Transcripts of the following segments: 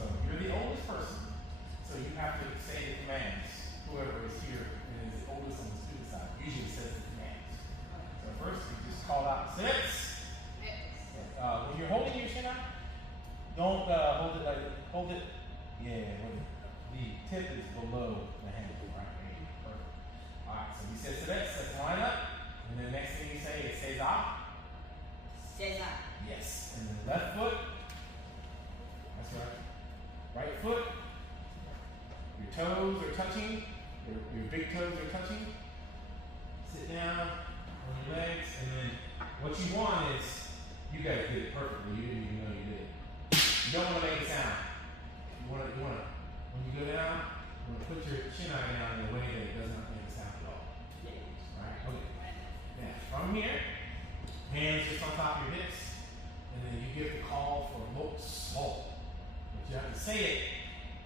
So you're the oldest person. So you have to say the commands. Whoever is here and is the oldest on the student side usually says the commands. So first you just call out sits. When you're holding your chin out, don't hold it like hold it. Yeah, the tip is below the handle, right? Perfect. All right, so we said sits. Let's line up, and then the next thing you say is seza. Seza. Yes, and then left foot. That's right. Right foot. Your toes are touching. Your big toes are touching. Sit down on your legs, and then what you want is you guys did it perfectly. You didn't even know you did it. You don't want to make a sound. You want to when you go down, you want to put your chin eye down in a way that it does not make a sound at all. Right? Okay. Now from here, hands just on top of your hips, and then you give the call for mokso. But you have to say it.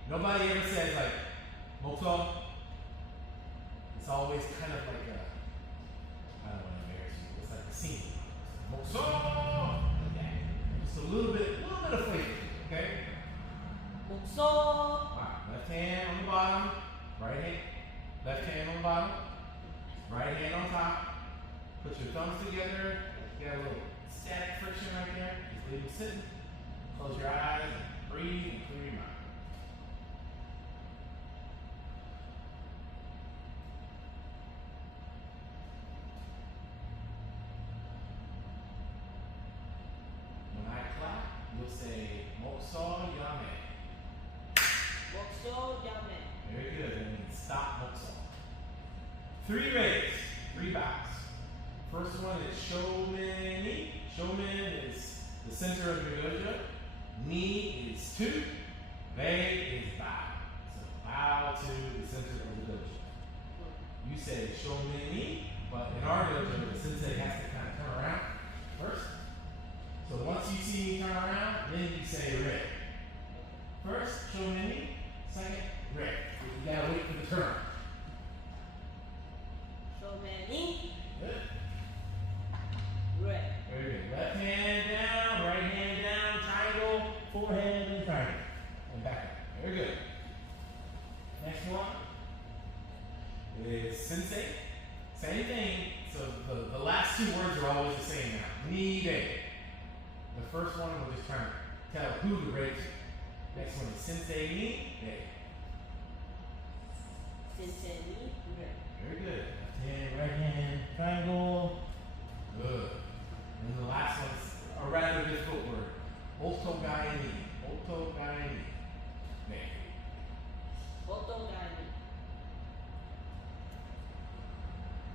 Nobody ever says like mokso. It's always kind of like a, I don't want to embarrass you, it's like a scene. Mokso! Okay. Just a little bit of flavor, okay? 목소. Alright, left hand on the bottom, right hand, left hand on the bottom, right hand on top. Put your thumbs together, you got a little static friction right there. Just leave them sitting. Close your eyes and breathe and clear your mind. When I clap, you'll say mokso yame. 목소 야매. Very good. That means stop mokso. 3 raises, 3 bows. First one is shomen. Shomen is the center of your dojo. Ni is 2. Rei is bow. So bow to the center of the dojo. You say shomen, but in our dojo, the sensei has to kind of turn around first. So once you see me turn around, then you say rei. First, shomen. Second, rei. You gotta wait for the turn. 쇼맨이 Good. red. Very good. Left hand down, right hand down, triangle, forehand and triangle. And back up. Very good. Next one is sensei. Same thing. So the last 2 words are always the same now. Ni de. The first one we're just trying to tell who to raise it. Next one is sensei ni de. 센세니 red. Very good. Left hand, right hand, triangle. Good. And the last one's a rather difficult word. Otogaini. Otogaini. There. 오토가니.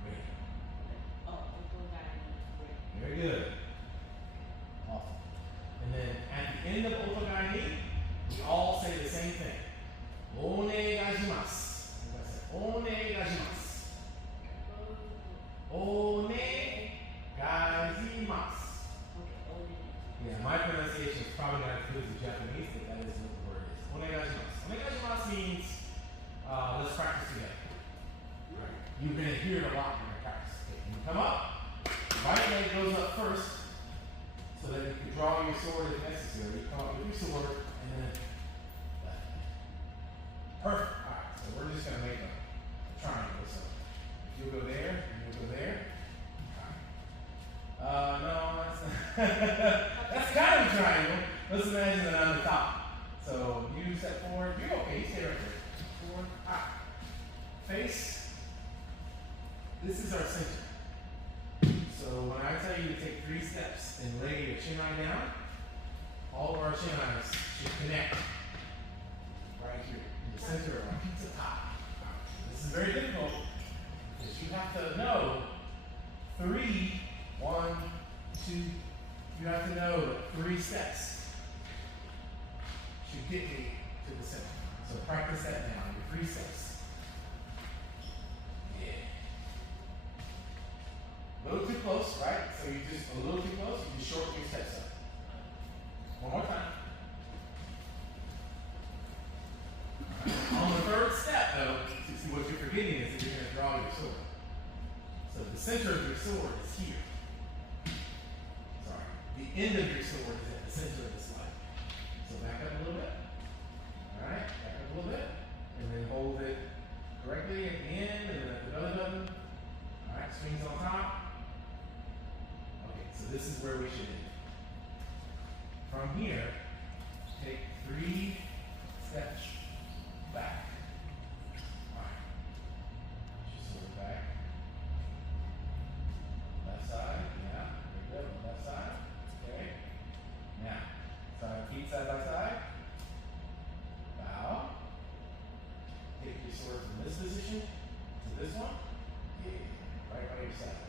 Great. 오토가니 red. Very good. Awesome. And then at the end of otogaini, we all say the same thing. Onegaishimasu. Onegaishimasu. Onegaishimasu. Yeah, my pronunciation is probably not as good as the Japanese, but that is what the word is. Onegaishimasu. Onegaishimasu means let's practice together. Right. You're going to hear it a lot in your practice. Okay, when you come up, right leg goes up first so that you can draw your sword if necessary. You come up with your sword and then left. Perfect. All right, so we're just going to make a triangle. So you'll go there, and you'll go there. No, that's that's kind of a triangle. Let's imagine that on the top. So you step forward. You're okay. You stay right there. Forward. Ah. Face. This is our center. So when I tell you to take 3 steps and lay your chin eye down, all of our chin eyes should connect right here in the center of our pizza top. This is very difficult because you have to know 3, 1, 2. You have to know that 3 steps should get me to the center. So practice that now. Your 3 steps. Yeah. A little too close, right? So you just a little too close. You just shorten your steps up. One more time. On the 3rd step, though, see what you're forgetting is that you're going to draw your sword. So the center of your sword is here. Sorry. The end of your sword is at the center of the slide. So back up a little bit. from here, take 3 steps back. Alright. Just sort of back. Left side, yeah. Very good. Left side. Okay. Now, feet side by side. Bow. Take your sword from this position to this one. Yeah. Right by your side.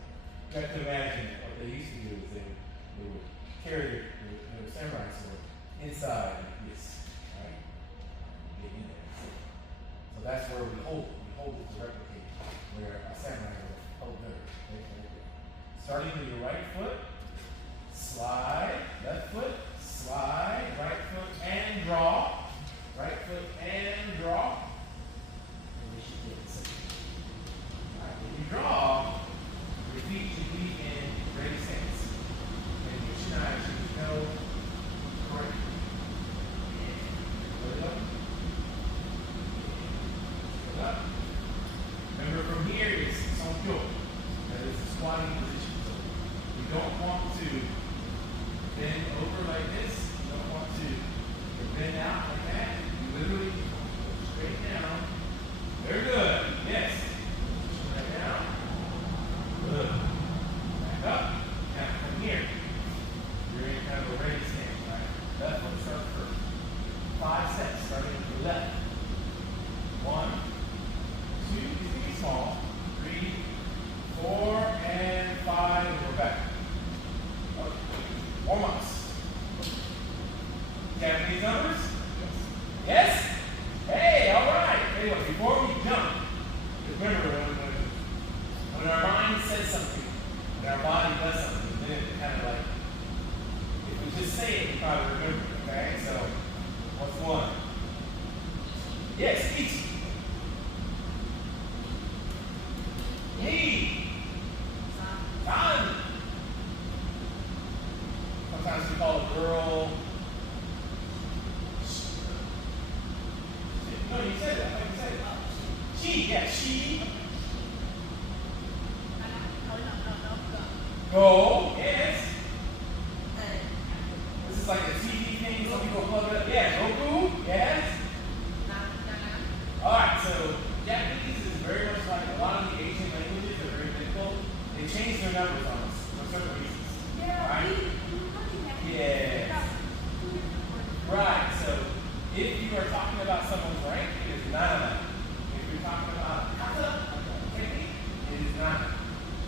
You have to imagine what they used to do is they would carry their samurai sword inside like this. Right? Get in there. So that's where we hold it. We hold it to replicate where a samurai would hold theirs. Starting with your right foot, slide, left foot, slide, right foot and draw. Right foot and draw. And we should get this. Alright, when you draw, your feet should be in ready stance. And your shin should be held correctly. Put it up. Put it up. Remember from here is Sonkyo. That is the squatting position. So you don't want to bend over like this. You don't want to bend out like that. You literally go straight down. Very good. Yes. Right down. Good. Back up. Now from here, you're in kind of a ready stance, right? Left foot starts first. 5 steps starting with the left. 1, 2, these can be small. 3, 4, and 5, and we're back. Okay. Warm-ups. Japanese numbers? Yes? Hey, all right. Anyway, before we jump, remember when our mind says something and our body does something, then it kind of like, if we just say it, we probably remember it, okay? So, what's 1? Yes, eat. Ni. San. Sometimes we call a girl. No, you said that. You said it. She, yeah, she. Go, yes. This is like a TV thing. Some people plug it up. Yeah, Goku, yes. Alright, so Japanese is very much like a lot of the Asian languages that are very difficult. They change their numbers on us for certain reasons. Alright? Yeah. Right, so if you are talking about someone's rank, it is nana. If you're talking about kata, technique, it is nana.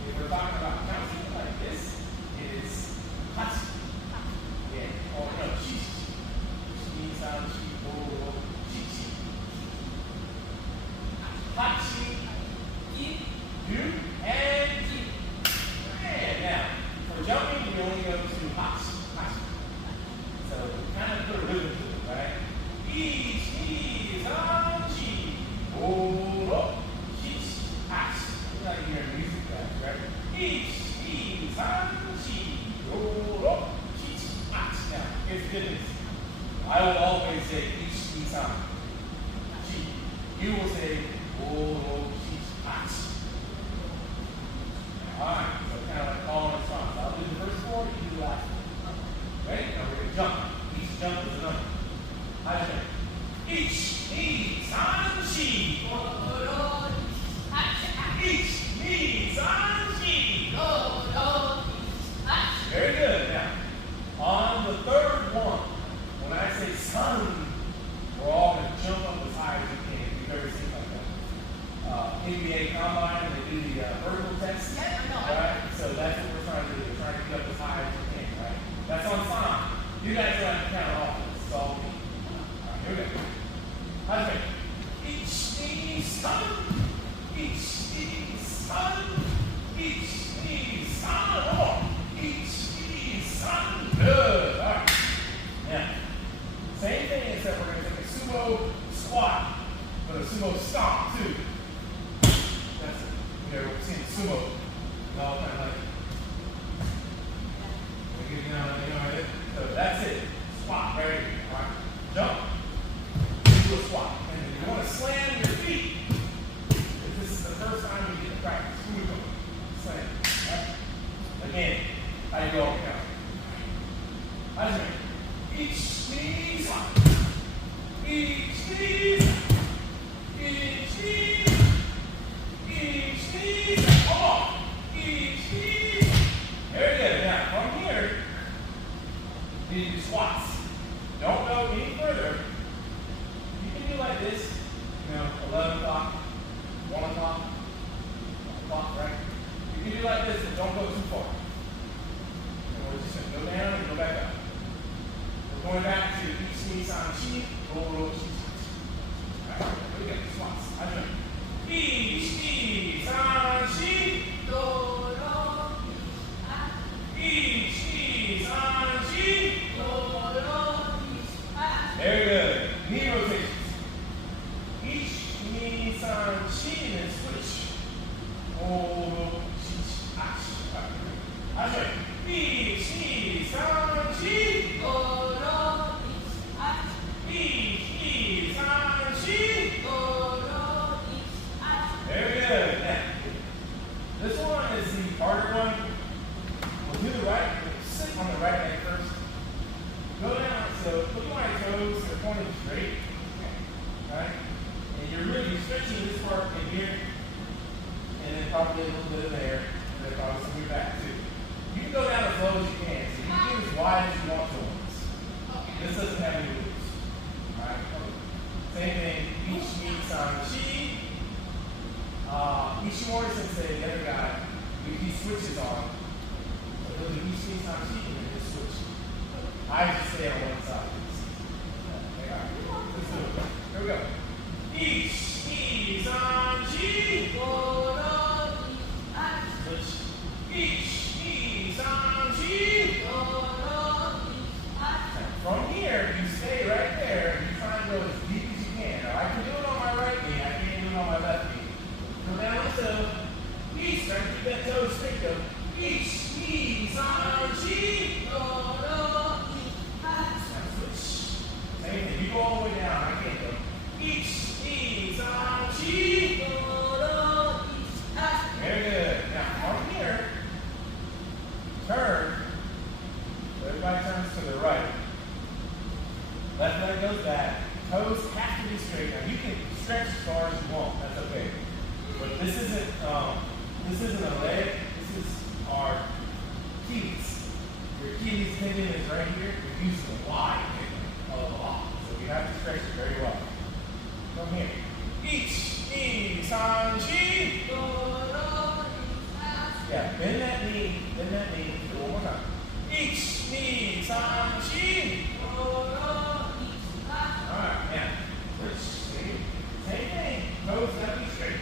If we're talking about counting like this, it is hachi. Yeah. Or no, shishi. Shi, san, shi, go, shishi. Hachi, you, and ji. And now, for jumping, we only go to hachi. So we kind of put a rhythm to it, right? Ichi, san, chi, oro, shichi, hachi. We're not hearing music class, right? Ichi, san, chi, oro, shichi, hachi. Now, here's the goodness. I will always say ichi, san, chi. You will say oro, shichi, hachi. Alright, so kind of like call and response. I'll do the first 4, you do the last 4. Ready? Now we're going to jump. Each jump is a number. How's it? Each, ni, san, chi. Each, ni, san, chi. Very good. Now, on the third one, when I say san, we're all going to jump up as high as we can. You've ever seen like that. NBA Combine, they do the vertical test. Yeah, I know. Right? So that's what we're trying to do. We're trying to get up as high as we can, right? That's on san. You guys don't have to count off this. It's all me. Alright, here we go. How's it? Each, ni, san. Each, ni, san. Each, ni, san. One more. Each, ni, san. Good. Alright. Now, same thing except we're going to take a sumo squat, but a sumo stomp too. That's it. You know, we're seeing sumo. It's all kind of like, we get down, you know, right? So that's it. Squat, right? Alright. Jump. Do a squat. And then you want to slam your feet. If this is the first time you get to practice, who would go? Slam. Right? Again, how you go count? How's it? sneeze. Each sneeze. Each sneeze. Come on. Each sneeze. Very good. Now, from here, you do squats. Don't go any further. You can do like this, 11 o'clock, 1 o'clock, right? You can do like this, but don't go too far. We're just going to go down and go back up. We're going back to each knee, san, chi, roll, chi, chi. All right, here we go. Squats. I know. Each knee, san, chi, each knee, san, chi. Very good. Knee rotations. Each knee, san, chi, and then switch. Oh, chi, ach. I know. Each knee, san, chi. Each knee, san, chi. Very good. Now, this one is the harder one. We'll do the right. We'll sit on the right leg first. Go down. So look at my toes. They're pointing straight. Right? And you're really stretching this part in here, and then probably a little bit of there, and then probably some of your back too. You can go down as low as you can. So you can get as wide as you want to on this. This doesn't have any rules. Alright? Same thing. Each knee, san, chi. Ishimori Sensei, the other guy, he switches on. So he'll do each knee, san, chi, and then he'll switch. I just stay on one side. Okay, alright. Let's do it. Here we go. Each knee, san, chi. Switch. Each knee, san, chi. From here, you stay right there, and you try and go as deep as you can. Now, I can do it on my right knee, I can't do it on my left knee. Go down so each, try to keep that toe straight though. Each knee, san, chi. Switch. Same thing, you go all the way down, I can't go. Each knee, san, chi. Very good. Now, from here, turn. So everybody turns to the right. Left leg goes back. Toes have to be straight. Now you can stretch as far as you want. That's okay. But this isn't a leg. This is our Achilles. Your Achilles tendon is right here. You're using a wide tendon a lot. So you have to stretch it very well. Come here. Each knee, san, chi. Yeah, bend that knee. Do it one more time. Each knee, san, chi. Alright, now, switch. Same thing. Toes gotta be straight.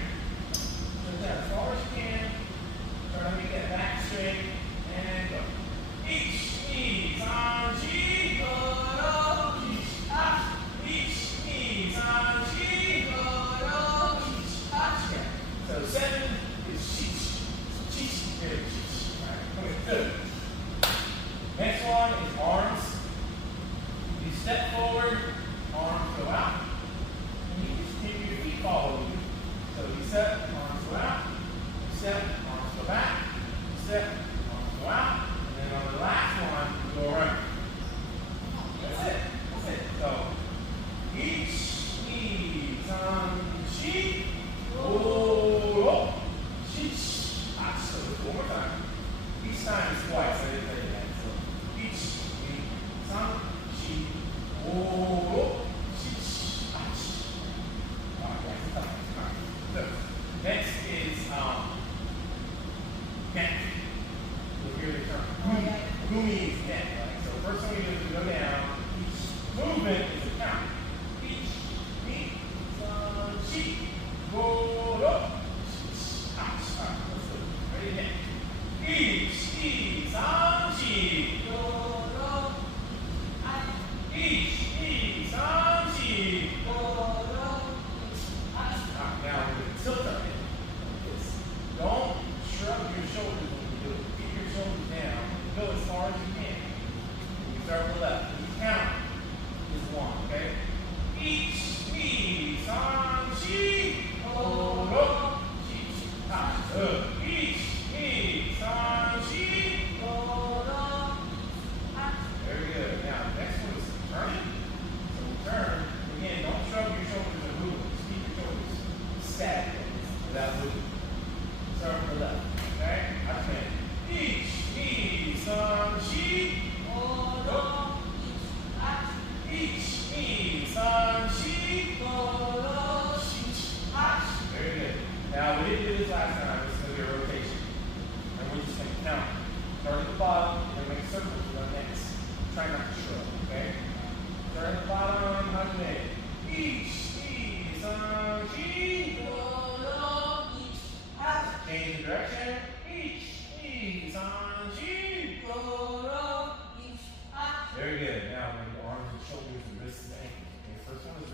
Turn down as far as you can. Try to make that back straight. And go. Each knee, san, chi. Each knee, san, chi. So 7 is chi. Here, chi. Alright, come here. Good. Next one is arms. You step forward, arms go out, and you just keep your feet follow you. So you step, arms go out, you step, arms go back, you step, arms go out, and then on the last one, you go around. That's it. So each knee, san, chi, roll, chi, so one more time. Each time is twice. I didn't tell you that. So each knee, san, chi, roll, chi, ach. Alright, so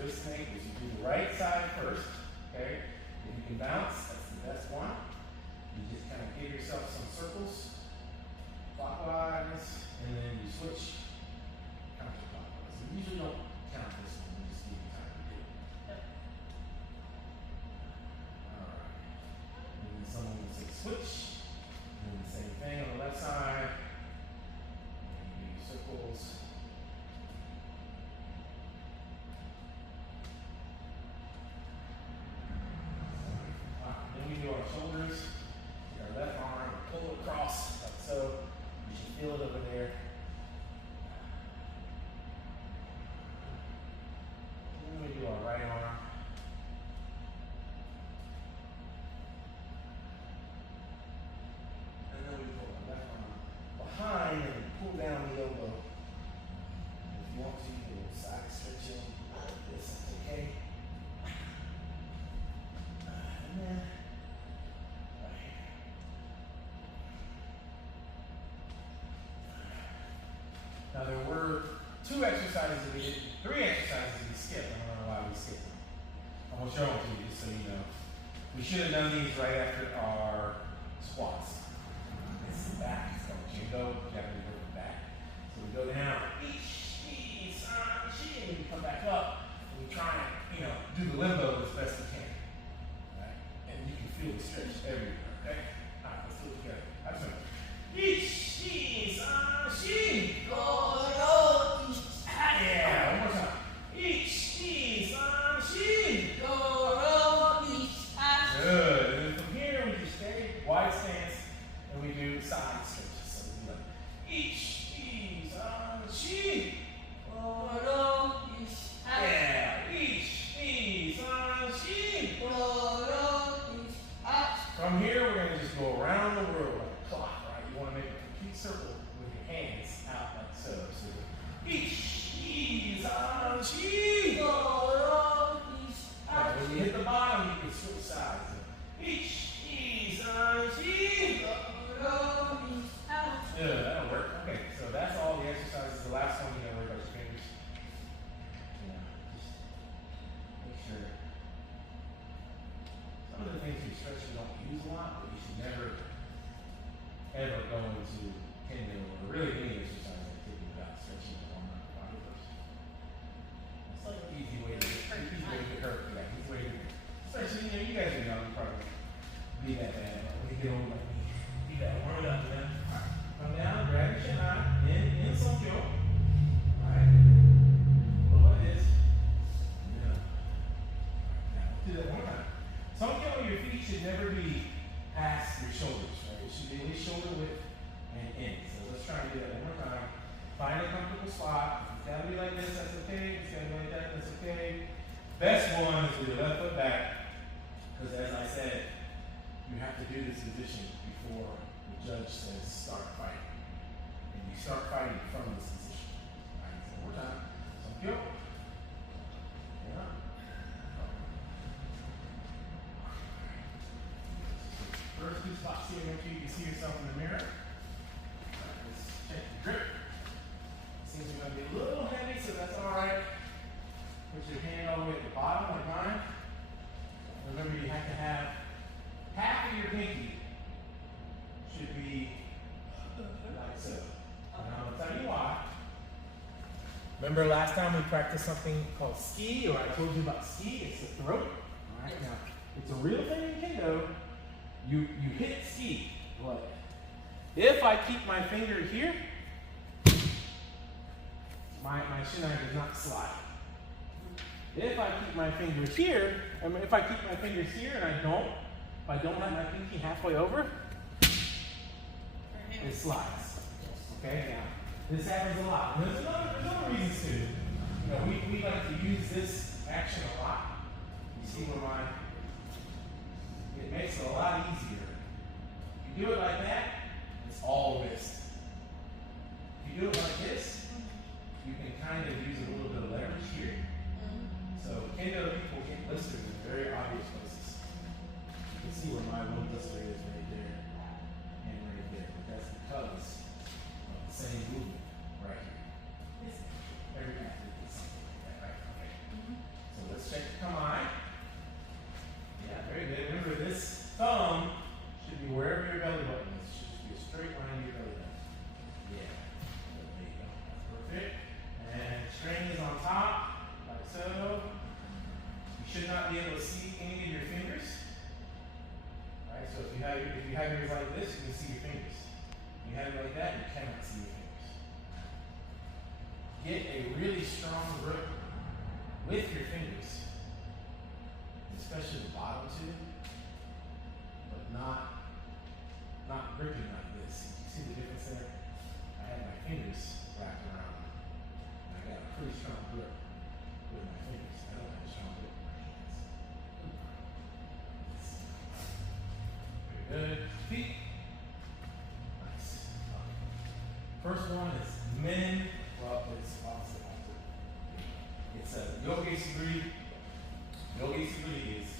wrist snake is you do the right side first, okay? If you can bounce, that's the best one. You just kind of give yourself some circles, clockwise, and then you switch counterclockwise. We usually don't count this one, we just give you time to do it. Alright. And then someone will say switch, and then the same thing on the left side. And you do your circles. Then we do our shoulders, our left arm, pull it across, like so. You should feel it over there. And then we do our right arm. And then we pull our left arm behind and pull down the elbow. And if you want to, you can side stretching like this, that's okay. And then right here. Now there were 2 exercises that we did, 3 exercises we skipped. I don't know why we skipped them. I'm gonna show them to you just so you know. We should have done these right after our squats. It's the back, it's called Jingo, Japanese word for back. So we go down, and we come back up, and we try and, do the limbo as best we can. Right? And you can feel the stretch everywhere, okay? Alright, let's do it together. That's it. Yeah, one more time. Good. And then from here, we just stay wide stance, and we do side stretches. So we do From here, we're going to just go around the world like a clock, right? You want to make a complete circle with your hands out like so. So now, when you hit the bottom, you can switch sides. Yeah, that'll work. Okay, so that's all the exercises. The last one, you gotta work out your fingers. Yeah, just make sure. Some of the things you stretch you don't use a lot, but you should never, ever go into kendo or really any exercise activity without stretching the warm up body first. It's like an easy way to get hurt. Yeah, easy way to get hurt. Especially, you guys are young, you probably be that bad. But when you get old like me, be that warm it up, man. Come down, grab your shin out, in Sonkyo. Alright. Look like this. Yeah. Now, do that one more time. Sonkyo, your feet should never be past your shoulders, right? It should be at least shoulder width and in. So let's try to do that one more time. Find a comfortable spot. It's gotta be like this, that's okay. It's gotta be like that, that's okay. Best one is with your left foot back. Because as I said, you have to do this position before the judge says start fighting. And you start fighting from this position. Alright, so one more time. Sonkyo. Yeah. First two spots here, make sure you can see yourself in the mirror. Alright, let's check the grip. Seems you're gonna be a little heavy, so that's alright. Put your hand all the way at the bottom like mine. Remember, you have to have half of your pinky should be like so. And I'm gonna tell you why. Remember last time we practiced something called ski, or I told you about ski, it's the throat. Alright, now it's a real thing in kendo. You hit ski, but if I keep my finger here, my shinai does not slide. If I keep my fingers here, if I keep my fingers here and I don't have my pinky halfway over, it slides. Okay, now this happens a lot. And there's other reasons too. We like to use this action a lot. You see where it makes it a lot easier. If you do it like that, it's all wrist. If you do it like this, you can kind of use a little bit of leverage here. So kendo people get blisters in very obvious places. You can see where my one blister is right there and right there. But that's because of the same movement right here. Every athlete gets something like that, right? Okay. So should not be able to see any of your fingers. Right? So if you have yours like this, you can see your fingers. If you have it like that, you cannot see your fingers. Get a really strong grip with your fingers, especially the bottom two, but not gripping like this. You see the difference there? I have my fingers wrapped around, and I got a pretty strong grip with my fingers. I don't have a strong grip with my hands. Very good. Feet. Nice. First one is men. Well, it's opposite. It's a yoga sugri. Yoga sugri is,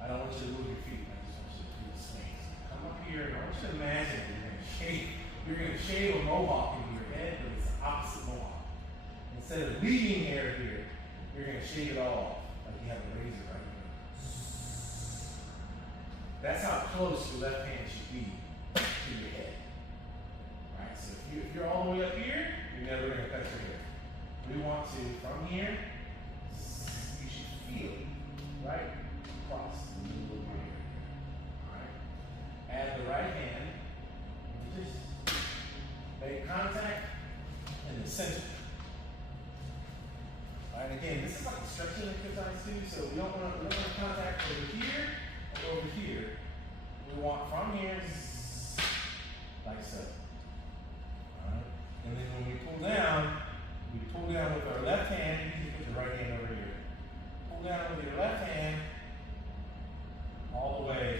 I don't want you to move your feet. I just want you to do the swings. Come up here, and I want you to imagine that you're going to shave a mohawk into your head, but it's the opposite mohawk. Instead of leaving hair here, you're going to shave it all off, like you have a razor right here. That's how close your left hand should be to your head. Right? So if you're all the way up here, you're never going to cut your hair. We want to, from here, you should feel it right across the middle of your hair. Alright? Add the right hand, and just make contact in the center. Alright, again, this is like a stretching exercise too, so we don't want to contact over here or over here. We want from here, like so. Alright? And then when we pull down with our left hand. You can put the right hand over here. Pull down with your left hand all the way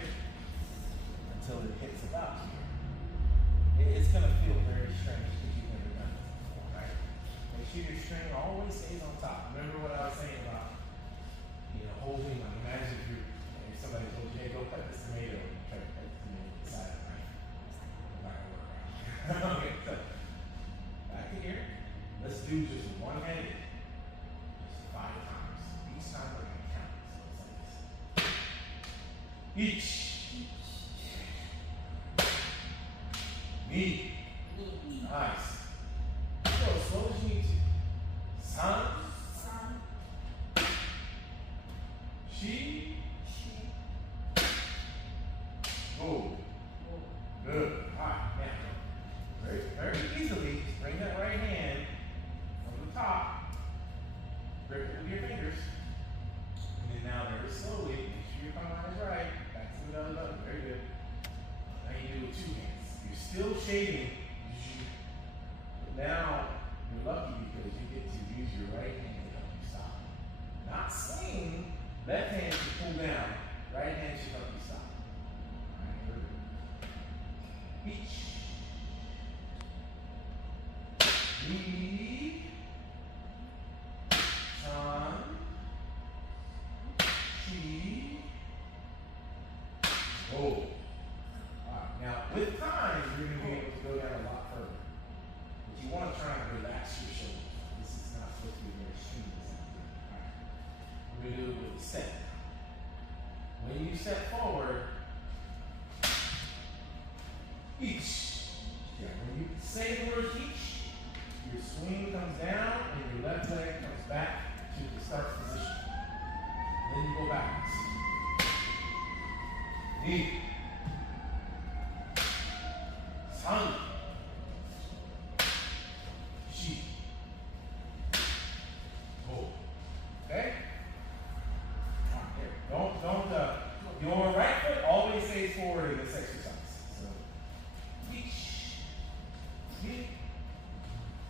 until it hits about here. It's going to feel very strange because you've never done this before, right? Make sure your string always stays on top. Remember what I was saying about, holding, like imagine if somebody told you, hey, go cut this tomato, and you try to cut the tomato with the side of the knife. It's not going to work out. Okay, so back to here. Let's do just one-handed, just 5 times. Each time we're going to count. So it's like this. Each. Knee. Nice. Go as slow as you need to. San. She. Go. Good. All right. Now, very, very easily, just bring that right hand from the top, grip it with your fingers, and then now very slowly, make sure your palm is right, back to the belly button, very good. Now you do it with 2 hands. You're still shading, but now you're lucky because you get to use your right hand to help you stop. Not swing, left hand should pull down, right hand should help you stop. All right, very good. Each. Knee. San. Chi. Go. Alright, now with time, you're going to be able to go down a lot further. But you want to try and relax your shoulders. This is not supposed to be very strenuous. Alright. We're going to do it with a step. When you step forward, each. Yeah, when you say the word each, your swing comes down and your left leg comes back to the start position. Then you go backwards. Knee. San. Chi. Go. Okay? Your right foot always stays forward in this exercise. So, each. Knee.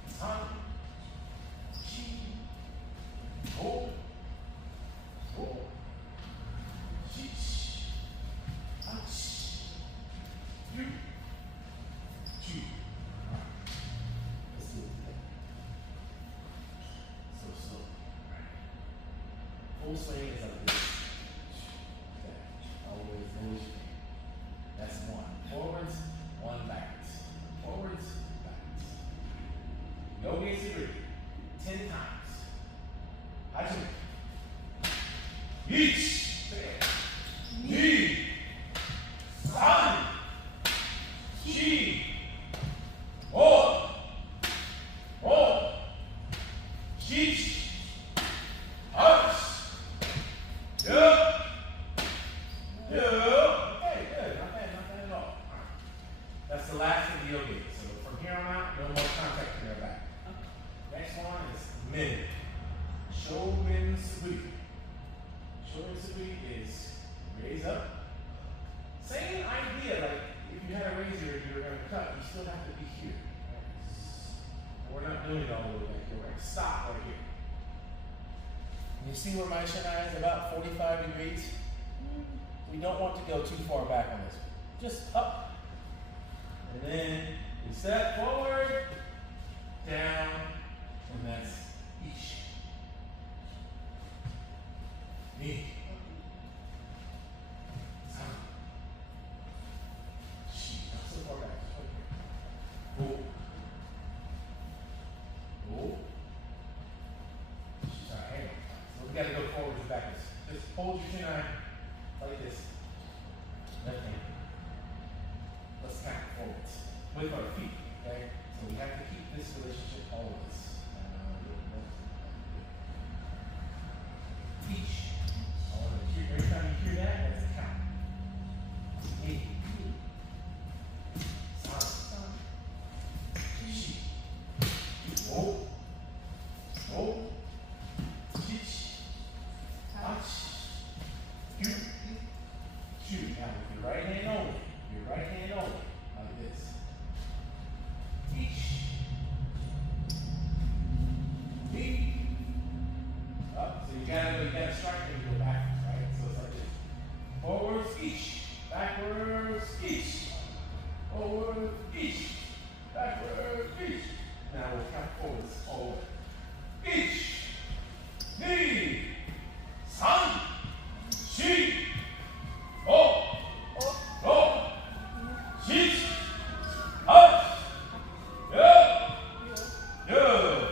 San. Chi. Go. Go. Shich. Ach. You. Chu. Let's do it together. So slow. Full swing is like this. Okay. Always slow as you can. That's 1. Forwards, 1 backwards. Forwards, backwards. Yoga Sugri. 10 times. Hajime. Each. Knee. San. Chi. Go. Go. Shich. Ach. Shorin-suguri. Shorin-suguri is raise up. Same idea, like if you had a razor you were going to cut, you still have to be here. Right? We're not doing it all the way back here. We're going to stop right here. You see where my shinai is about 45 degrees? We don't want to go too far back on this one. Just up. And then we step forward, down, and that's ishi. Ni. San. Shi. Not so far back. Go. Go. She's our hand. So we got to go forward and backwards. Just hold your shinai like this. Left hand. Let's count forwards with our feet. Okay? So we have to keep this relationship always. Teach. Every time you hear that, that's a count. Ni. San. Shi. Go. Go. Teach. Touch. You. Shoot. Now with your right hand only. Your right hand only. Like this. Teach. Knee. Up. So you gotta strike and go backwards, right? So it's like this. Forward, each. Backwards, each. Forward, each. Backwards, each. Now we'll count forwards. Forward. Each. Knee. San. Shi. Go. Go. Shi. Up. Yeah. Yeah.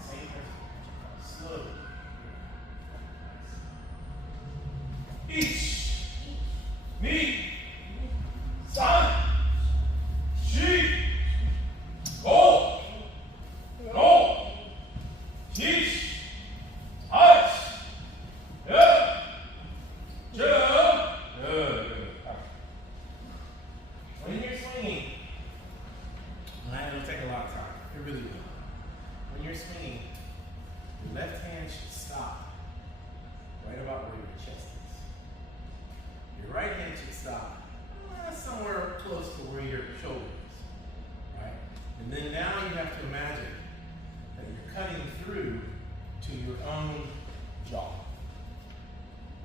Same person. Slowly. Each. Knee. San. Shi. Go. Go. Teach. Touch. Yeah. Yeah. Good. When you're swinging, and it'll take a lot of time. It really will. When you're swinging, your left hand should stop right about where your chest is. Your right hand should stop somewhere close to where your shoulder is. Right? And then now you have to imagine that you're cutting through to your own jaw.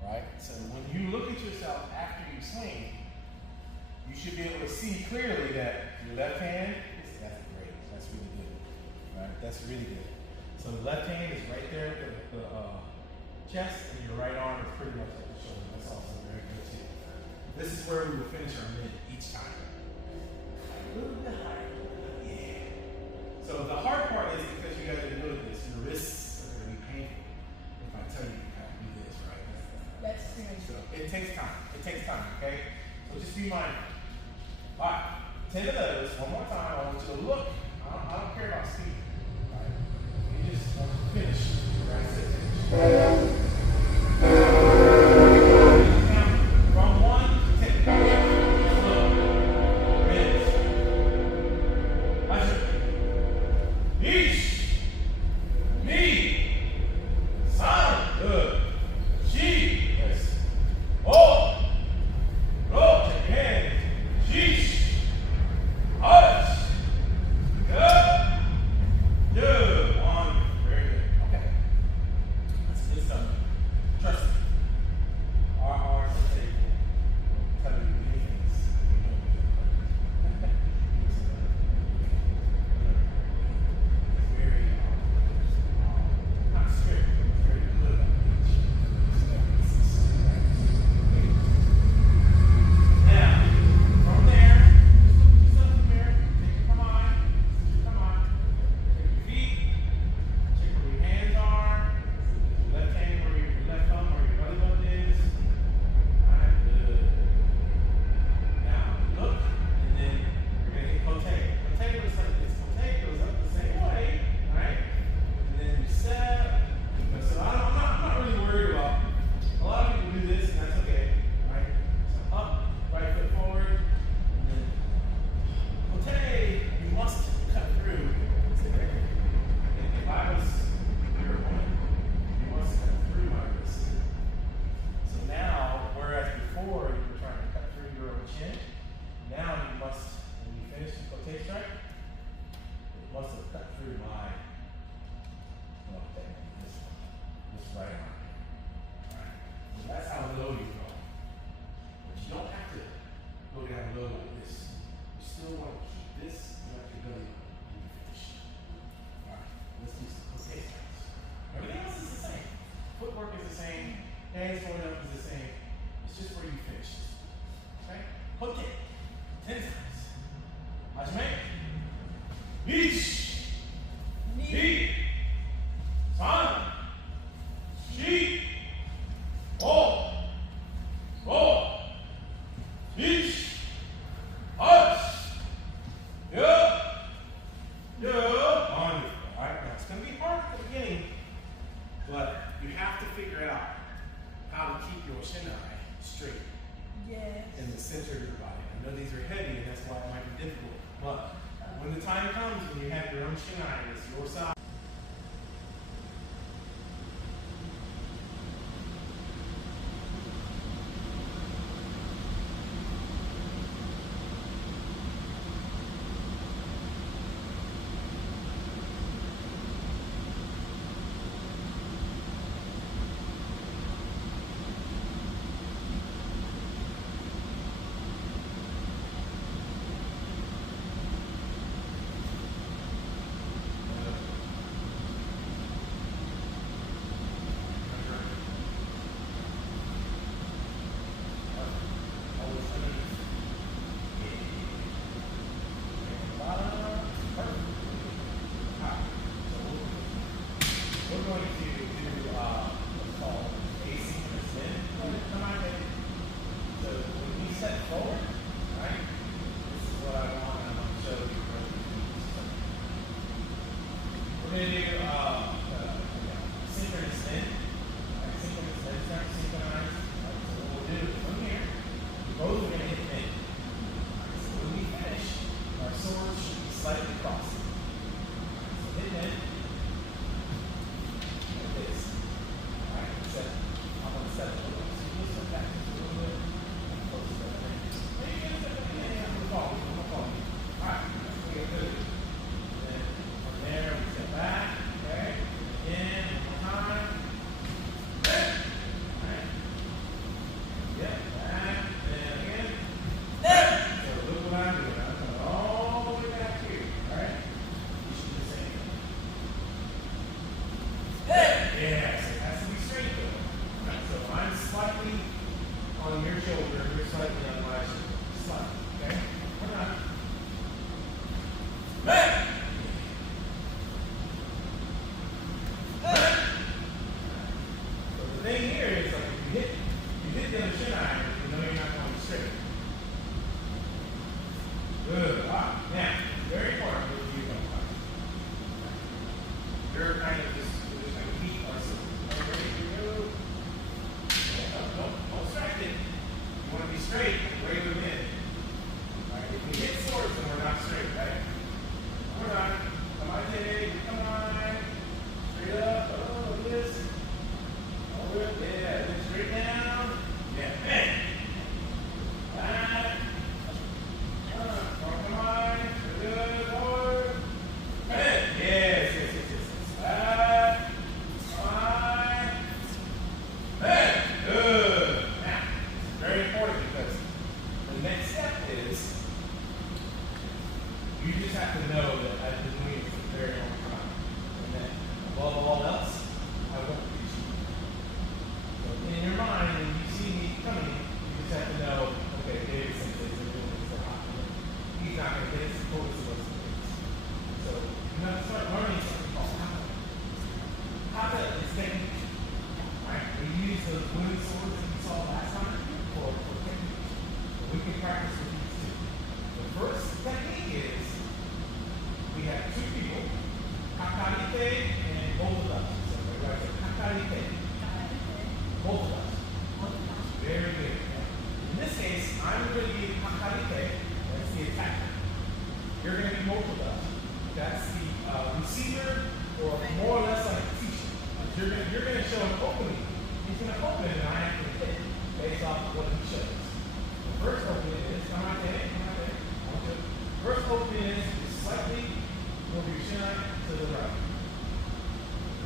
Right? So when you look at yourself after you swing, you should be able to see clearly that your left hand that's great. That's really good. Right? That's really good. So the left hand is right there at the chest, and your right arm is pretty much at the shoulder. That's also very good too. This is where we will finish our mid each time. A little bit higher. Yeah. So the hard part is because you guys are doing this, your wrists are going to be painful. If I tell you how to do this, right? That's true. So it takes time. It takes time, okay? So just be mindful. All right, 10 of those. One more time. I want you to look. I don't care about speed. All right? You just want to finish. Right? Finish. Count from 1 to 10. Slow. Minutes. Usher. Each. Me. San. Good. She. Yes. Oh. Go. Take your hand. Sheesh. right arm. Alright? So that's how low you go. But you don't have to go down low like this. You still want to keep this and let your belly do the finish. Alright, let's do some hook exercises. Everything else is the same. Footwork is the same. Hands going up is the same. It's just where you finish. Okay? Hook it. 10 times. Hajime. Ichi. Ni. San. Shi. O. Go. Ichi. Hachi. Yeah. Yeah. Wonderful. Alright, now it's going to be hard at the beginning, but you have to figure out how to keep your shinai straight in the center of your body. I know these are heavy and that's why it might be difficult, but when the time comes when you have your own shinai, it's your size.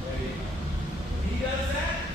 Ready? When he does that,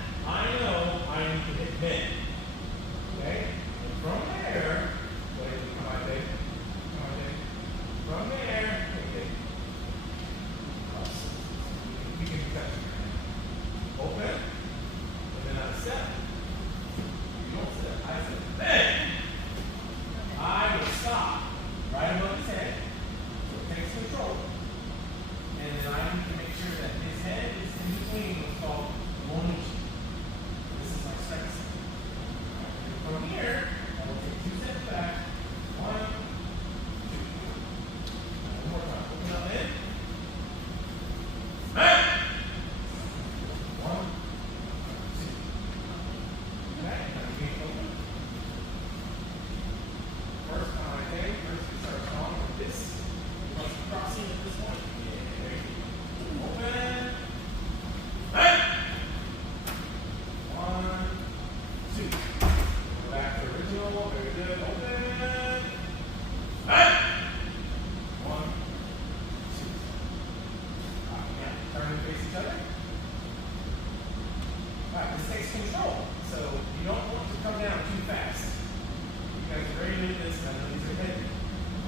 Alright, this takes control. So you don't want to come down too fast. You guys are very new to this, and I know these are heavy.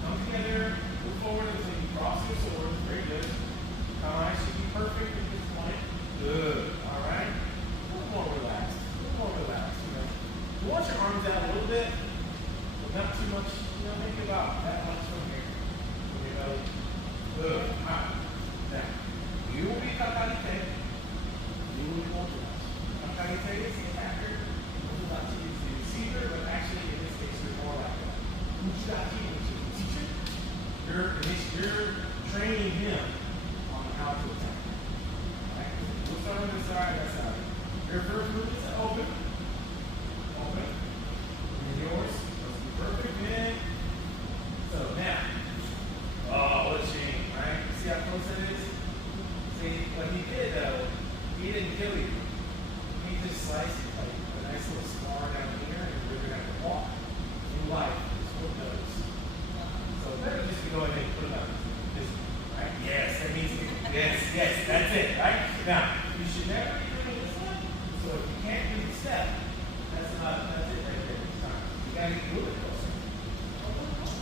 Come together, move forward until you cross your swords. Very good. Come on, should be perfect at this point. Good. Alright. A little more relaxed. A little more relaxed, you know. You want your arms out a little bit, but not too much, you know, maybe about that much from here. You know. Good. Alright. Now, you will be kakarite. You will be motodachi. Kakarite is the attacker. Motodachi is the receiver, but actually in this case you're more like a uchidachi, which is the teacher. You're training him on how to attack. Alright? We'll start on this side, that side. Your first move is to open. Open. And yours must be perfect. Then. So now. Oh, what a shame, right? You see how close that is? See, what he did though, he didn't kill you. He just sliced it like a nice little scar down here, and we're gonna have to walk through life with those. So better just to go ahead and put it up this way, right? Yes, that means yes, that's it, right? Now, you should never be doing this one. So if you can't do the step, that's it right there this time. You gotta get a little bit closer.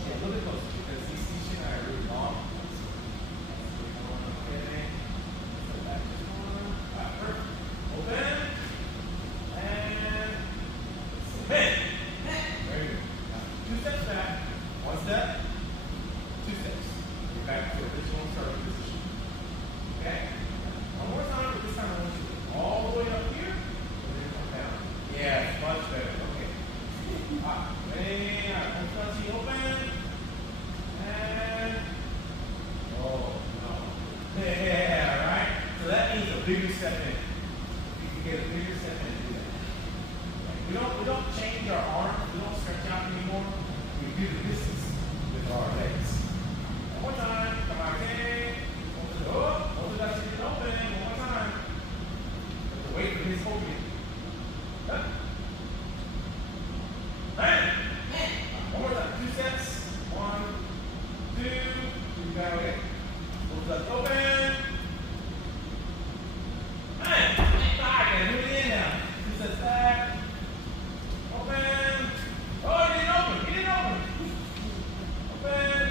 Yeah, a little bit closer, because these teaching are really long. Okay. So back to one. Perfect. Open. And submit. Very good. Now, 2 steps back. 1 step. 2 steps. You're back to original starting position. Okay? One more time, but this time I want you to go all the way up here, and then come down. Yeah, much better. Okay. Motodachi open. And oh no. Yeah, right? So that means a bigger step in. You can get a bigger step in and do that. Right? We don't change our arms, we don't stretch out anymore. We do the distance with our legs. One more time. Come on, okay. Motodachi can open. One more time. You have to wait for his opening. Up. Right. One more time. 2 steps. 1, 2. You got it. Motodachi open. Man. Back. Move it in now. 2 steps back. Open. Oh, he didn't open. Open.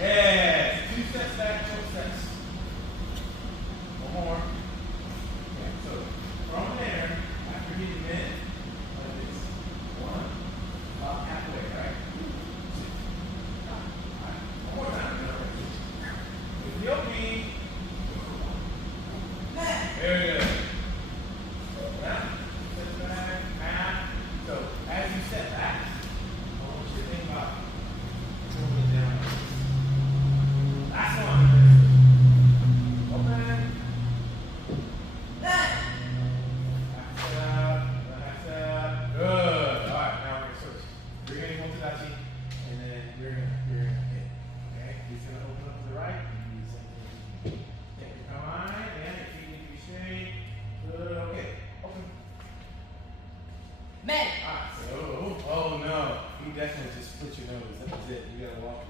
Yes. 2 steps back, 4 steps. One more. Yeah, so from there, after getting in, like this. 1, about halfway, right? 2. Alright. One more time. With the opening. Very good. Now, step back, half. So, as you step back, I want you to think about moving it down. Last one. Open. Half step. Good. Alright, now we're going to switch. You're going to motodachi, and then you're going to hit. Okay? He's going to open up to the right, and you do the same thing. Take your come on, and your feet need to be straight. Good. Okay. Open. Men. Alright, so, oh no. You definitely just split your nose. That was it. You gotta walk.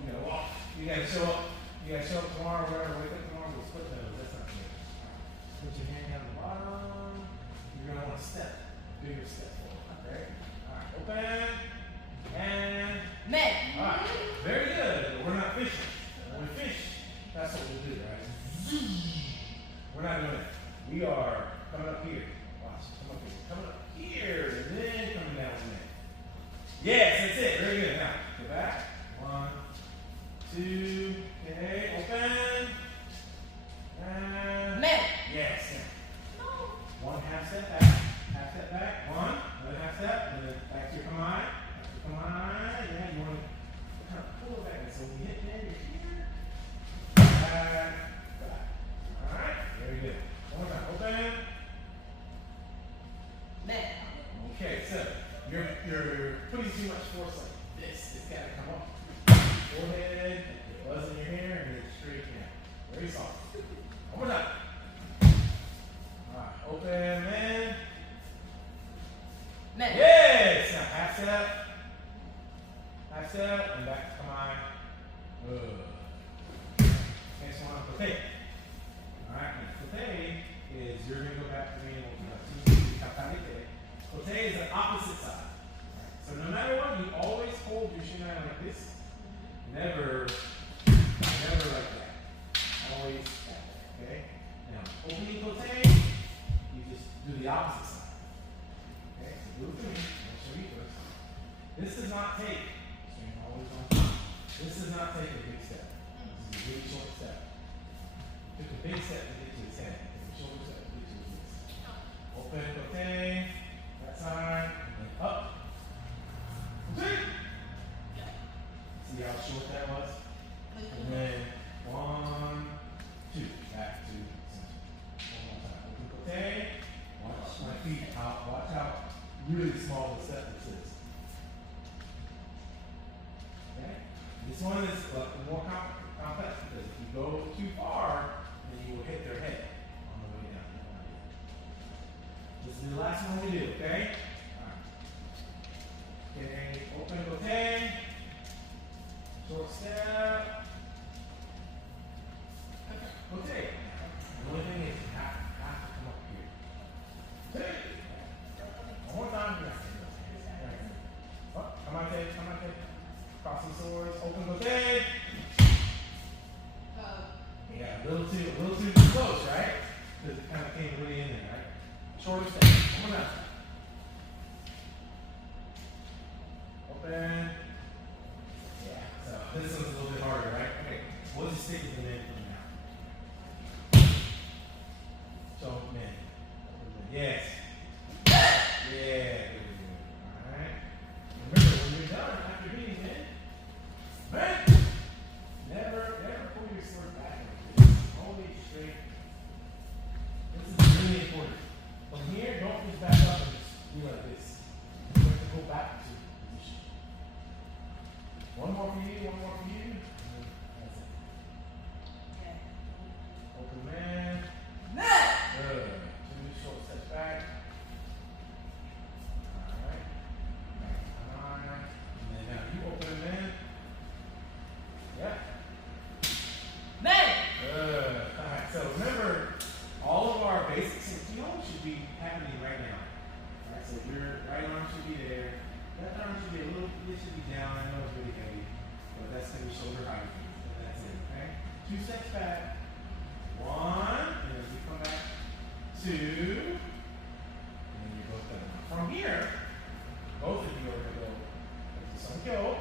You gotta show up. You gotta show up tomorrow, wherever. Wake up tomorrow with a split nose. That's not good. Put your hand down the bottom. You're gonna want to step. Bigger step forward. Okay? Alright, open. And Men. alright. Very good. But we're not fishing. When we fish, that's what we'll do, right? We're not doing that. We are coming up here. Watch. Come up here. Coming up here. And then coming down from there. Yes, that's it. Very good. Now, go back. 1, 2. Okay. Open. And Men. yes. Now. 1 half step back. Half step back. 1. Another half step. And then back to your come on. Come on. Yeah, you want to kind of pull it back. So when you hit there, you're here. Back. Alright. Very good. One more time. Open. Men. Okay, so you're putting too much force like this. It's gotta come up. Forehead, buzz in your hair, and you're straight down. Very soft. One more time. Alright, open, man. Men. Yes! Now half step. Half step, and back to come on. Good. Next one, potato. Alright, potato is you're going to go back to me and we'll do katarite. Kote is the opposite side. Right? So no matter what, you always hold your shinai like this. Never like that. Always that way, okay? Now, opening kote, you just do the opposite side. Okay, so do it for me. I'll show you first. This does not take, so you're always on top. This does not take a big step. This is a really short step. You took a big step to get to his head. Take a short step to get to his wrist. Open kote, that side, and then up. Kote! See how short that was? And then 1, 2, back to center. One more time. Open kote. Watch my feet out. Watch how really small the step this is. Okay? This one is more complex because if you go too far, then you will hit their head on the way down. This is the last one we do, okay? Alright. Okay, open kote. Short step. Okay. The only thing is you have to come up here. Okay. One more time. Oh, come on, take. Crossing swords. Open kote. Yeah, a little too close, right? Because it kind of came really in there, right? Shorter step. One more time. Open. Yeah. So this one's a little bit harder, right? Okay. We'll just stick with the men for now. So men. Yes. Yeah. All right. Remember, when you're done after hitting men, never pull your sword back. Always straight. This is really important. From here, don't just back up and just do like this. You have to go back to position. One more for you. That's it. Okay. Open man. Good. 2 short steps back. Alright. Come on. And then now you open man. Yeah. Good. Alright, so remember, all of our basics should be happening right now. Alright, so your right arm should be there. Left arm should be it should be down. I know it's really heavy, but that's going to be shoulder height. And that's it, okay? 2 steps back. 1, and then you come back. 2, and then you're both done. From here, both of you are going to go Sankyo,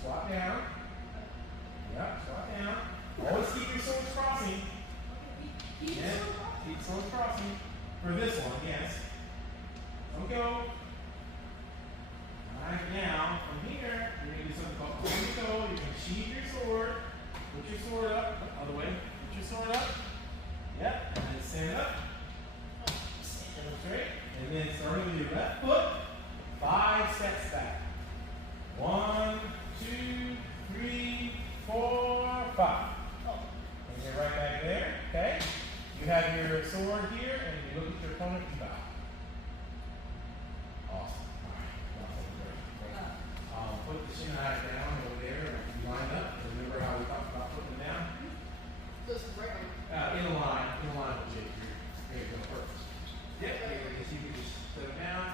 squat down. Yep, squat down. Always keep your swords crossing. Yeah, keep swords crossing. For this one, yes. Sankyo. Alright, now, from here, you're going to do something called Sankyo. You can sheathe your sword. Put your sword up. Other way. Put your sword up. Yep, and then stand up. Stand up straight. And then starting with your left foot, 5 steps back. 1, 2, 3, 4, 5. And you're right back there, okay? You have your sword here, and you look at your opponent and bow. Awesome. All right. Put the shinai down over there. You line up. Remember how we talked about putting them down? In a line with Jake. Here you go first. Yep, you can just put them down.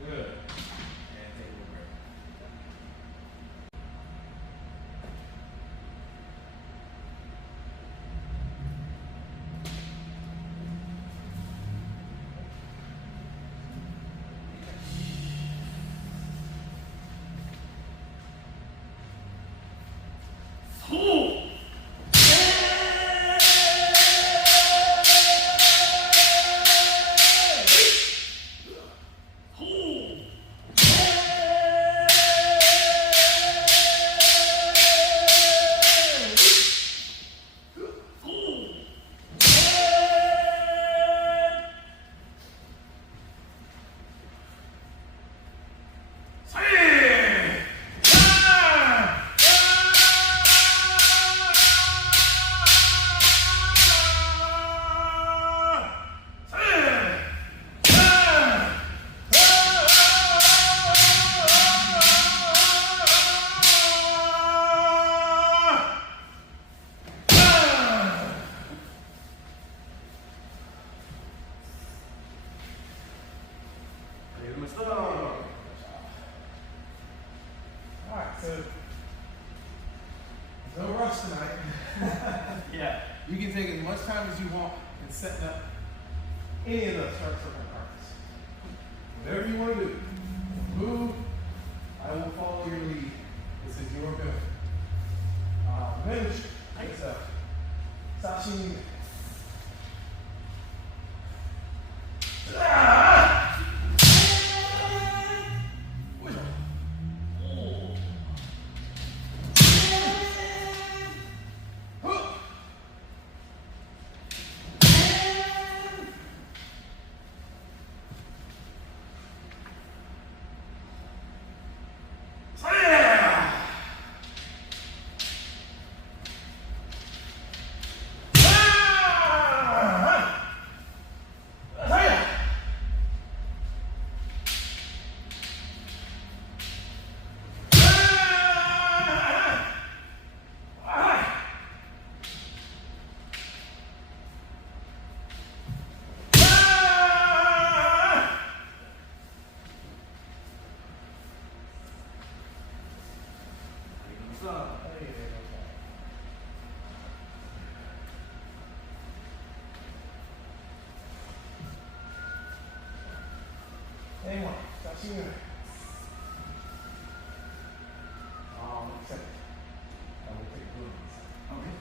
Good. And take a little break. Yeah, you can take as much time as you want in setting up any of the circle cards. Whatever you want to do, move. I will follow your lead. This is your benefit. Finish. Nice up. Sashimi. Anyone? Sashimi. Accept it. I will take balloons. Okay.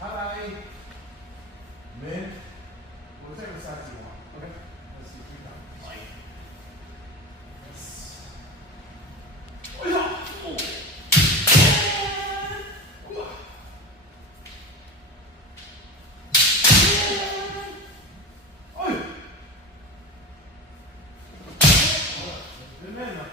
Hi, men, whatever size you want. Okay, let's see 3 times. Yes. Good man, though.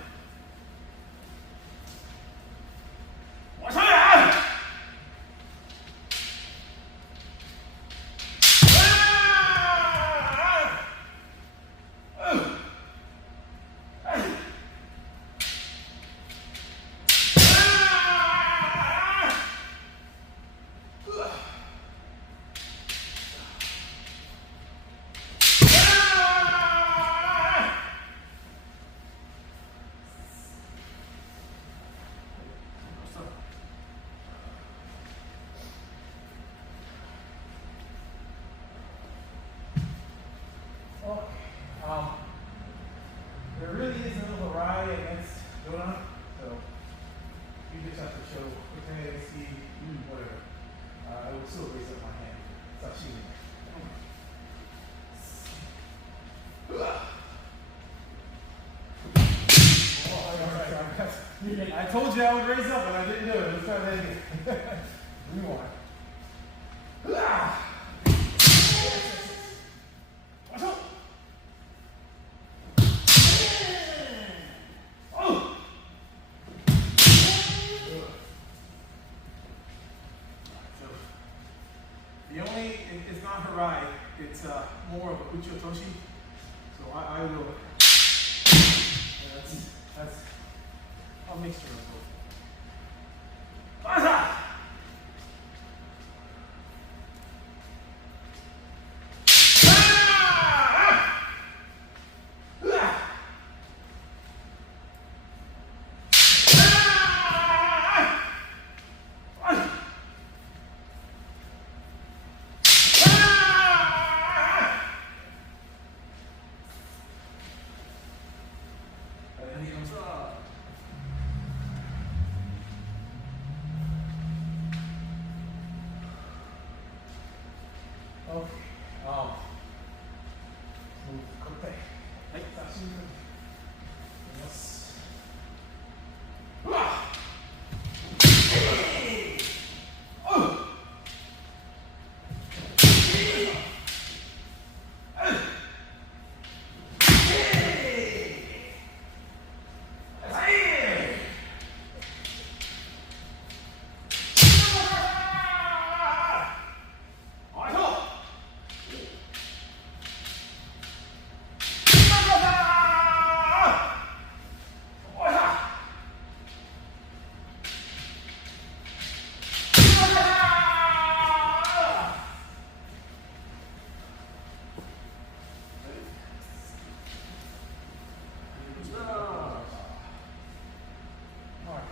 There really is no variety against donut, so you just have to show potato, speed, whatever. I will still raise up my hand. Sashimi. I told you I would raise up, but I didn't do it. Let's try that again. Rewind. It's not Harai, it's more of a Uchiyotoshi. So I will, that's a mixture of both. touching you. Yes. Oh.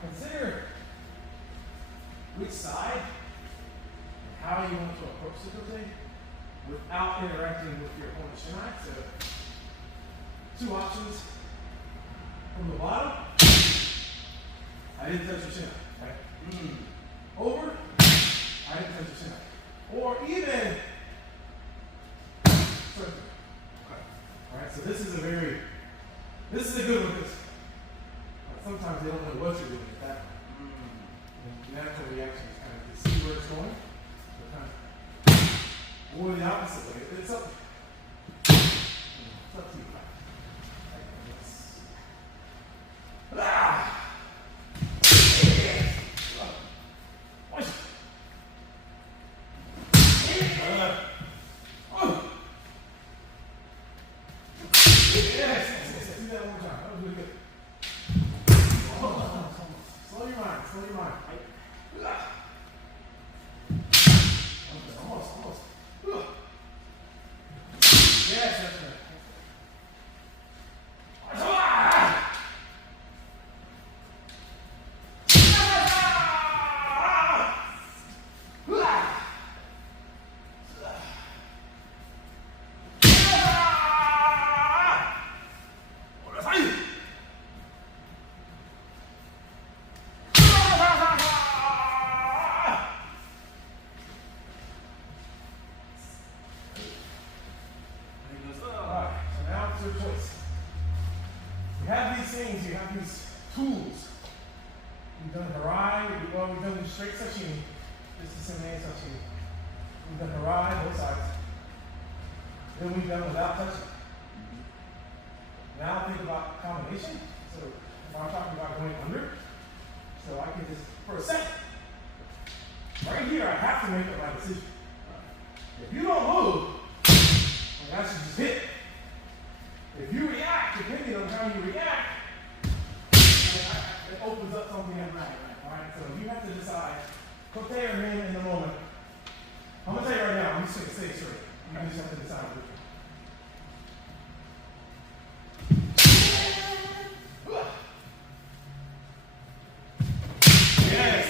Consider which side and how you want to approach the rotate without interacting with your opponent's shinai. So, two options. From the bottom, I didn't touch your shinai. Right? Over, I didn't touch your shinai. Or even circle. Alright, so this is a good one. Sometimes they don't know what you're doing at that point. And natural reaction is kind of to see where it's going, but kind of, or the opposite way. It's up to you. Slow your mind. Almost. Yes, that's right. You have these tools. We've done harai, we've done straight sashimi, just the same sashimi. We've done harai, both sides. Then we've done without touching. Now think about combination. So if I'm talking about going under, so I can just, for a second, right here, I have to make up my decision. If you don't move, well, I should just hit. If you react, depending on how you react, it opens up something in right. Alright, so you have to decide, kote or rin in the moment. I'm gonna tell you right now, I'm just gonna stay straight. You just have to decide which one. Yes.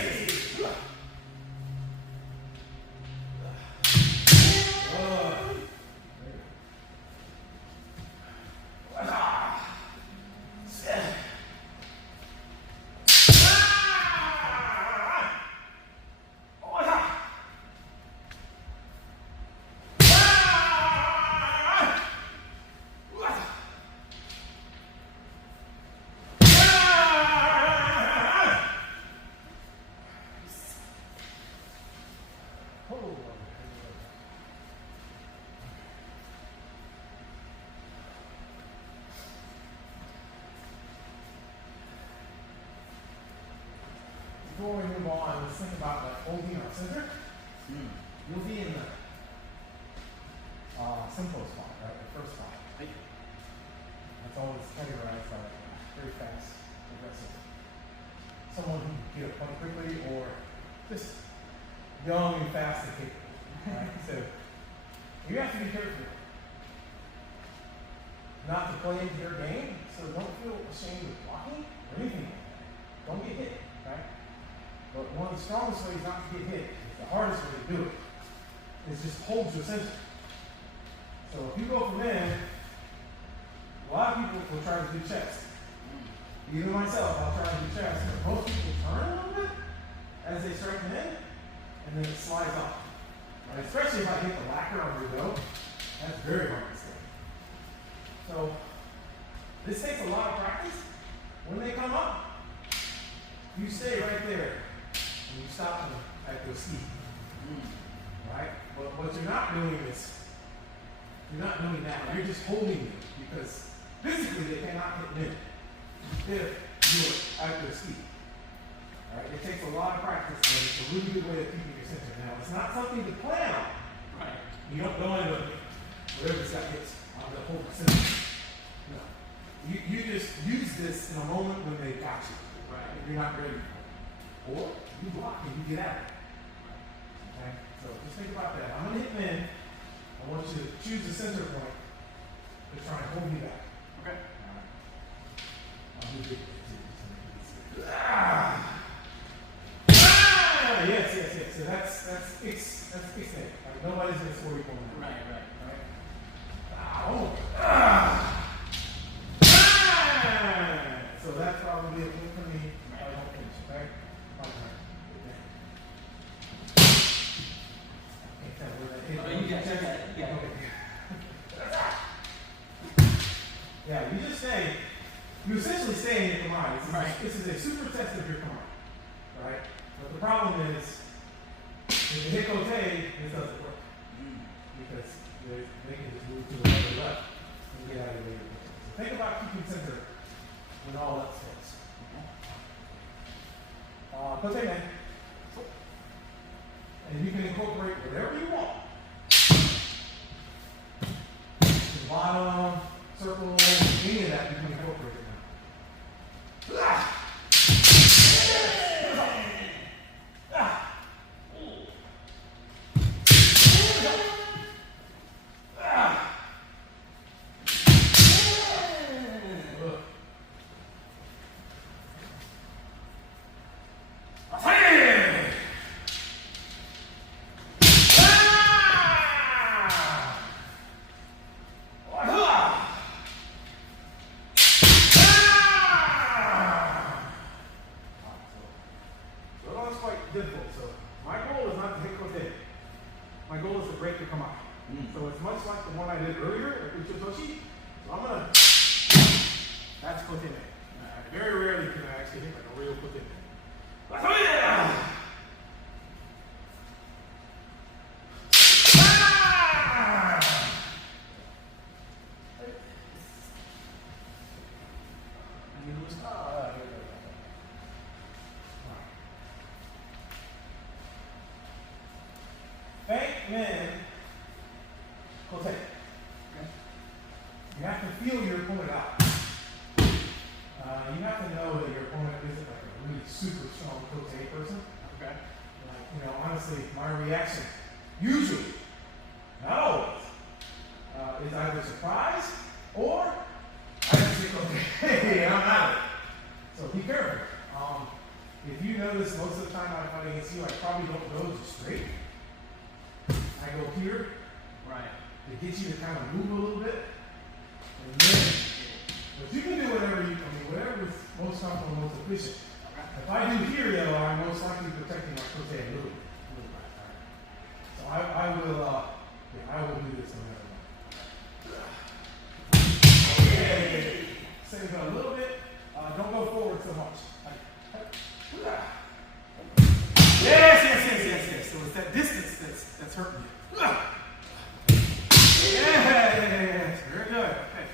Before we move on, let's think about like holding our center. You'll be in the simple spot, right? The first spot. That's always categorized like very fast, aggressive. Someone who can get a point quickly or just young and fast and capable. Right? So you have to be careful not to play into their game, so don't feel ashamed of blocking or anything like that. Don't get hit, right? But one of the strongest ways not to get hit, the hardest way to do it, is just hold your center. So if you go for men, a lot of people will try to do chest. Even myself, I'll try to do chest. But most people turn a little bit as they strike men, and then it slides off. Right? Especially if I hit the lacquer on your go, that's very hard to stay. So This takes a lot of practice. When they come up, you stay right there and you stop them at their feet. Right? But what you're not doing is, you're not doing that. You're just holding them because physically they cannot hit men if you're at their feet. Right? It takes a lot of practice, but it's a really good way of keeping your center. Now, it's not something to plan on. Right. You don't go into whatever's got hits on the whole center. No. You just use this in a moment when they got you. Right. If you're not ready. Or you block and you get out of it. Okay? So just think about that. I'm going to hit men. I want you to choose the center point to try and hold me back. Okay. All right. I'll do big things. Ah! Ah! Yes. So that's fixing. Like nobody's going to score you on that. Right. Oh. Ah! Ah! So that's probably a win for me. I don't finish, okay? Yeah, you just say, you essentially stay in your command. This is a super test of your command, right? But the problem is, if you hit Kote, this doesn't work. Because they can just move to the right or left and get out of your way. So think about keeping center when all else fails. Kote man. And you can incorporate whatever you want. The bottom, circle, any of that you can incorporate it now. Difficult. So my goal is not to hit Kote. My goal is to break the command. So it's much like the one I did earlier at Uchotoshi. So I'm gonna. That's Kote. Very rarely can I actually hit like a real Kote. Thank men, Kote. You have to feel your opponent out. You have to know that your opponent isn't like a really super strong Kote person. Okay. Like, honestly, my reaction, usually, not always, is either surprise or I just say, okay, I'm out of it. So be careful. If you notice most of the time I fight against you, I probably don't go just straight. I go here. Right. To get you to kind of move a little bit. And then, but you can do whatever whatever is most comfortable, most efficient. If I do here though, I'm most likely protecting my Kote a little bit. So I will do this no matter what. Okay. Send it a little bit. Don't go forward so much. Yes. So it's that distance that's hurting you. Yes. Very good. Okay.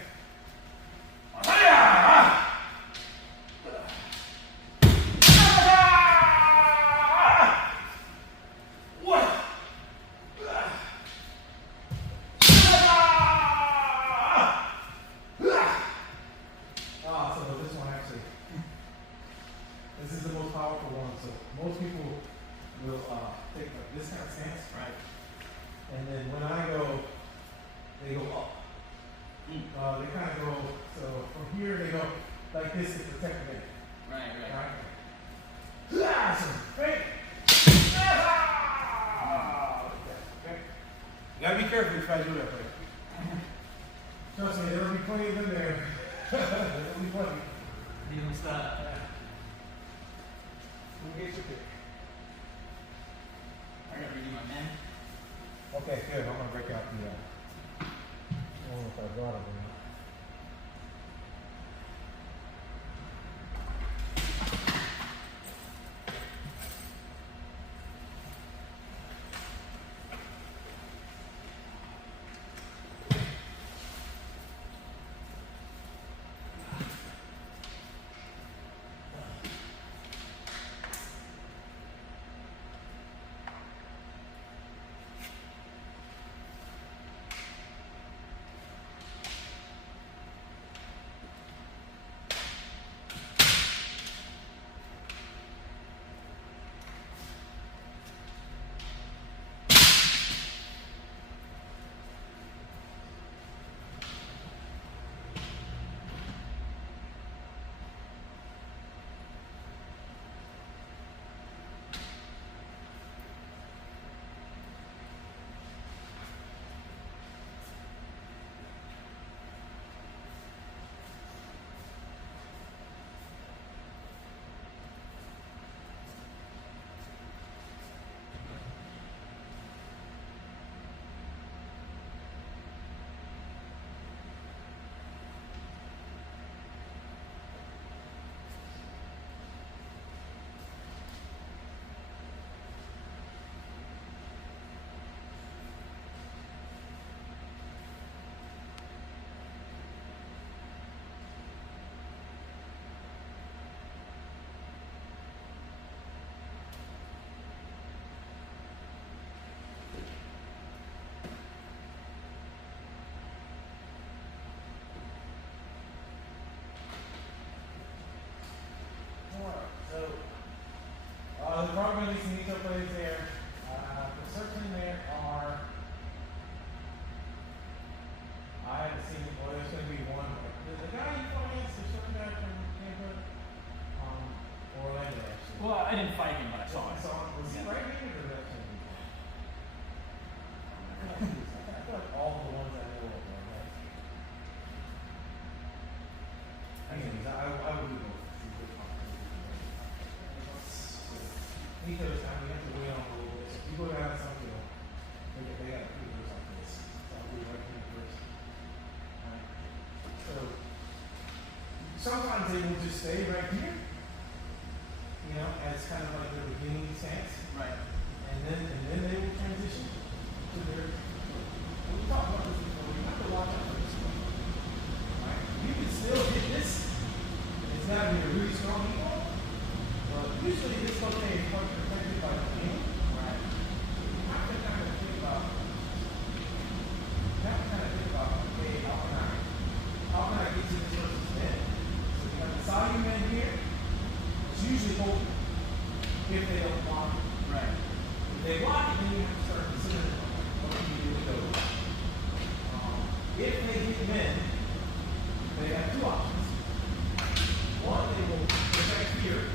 So this one actually, this is the most powerful one. So most people will take this kind of stance, right? And then when I go, they go up. They kind of go, so from here they go like this to protect me. Right? Awesome. Great. Okay. You gotta be careful if I do that, right? Trust me, there'll be plenty of them there. There'll be plenty. You don't stop. We'll get your pick. I gotta redo my man. Okay, good. I'm gonna break out the. I don't know if I brought it or not. I didn't fight him, but I saw it. So, was he Yeah. right-handed or left-handed? I feel like all the ones I know of are left. Anyways, I would do both. Because I mean, you have to wait on a little bit. So if you go down to something, they got to put yours like this. So I'll do right hand first. Alright. So sometimes they will just stay right here. You know, as kind of like their beginning stance. Right. And then they will transition to their. When we talk about this before, you have to watch out for this one. Right? You can still hit this. It's not going to be a really strong ego. But usually this whole thing is protected by the hand. Right. You have to kind of think about. Okay, how can I get to this person's head? So you have the side man here. It's usually open if they don't block it. Right. If they block it, then you have to start considering what can you do with those. If they hit men, they have two options. One, they will protect here,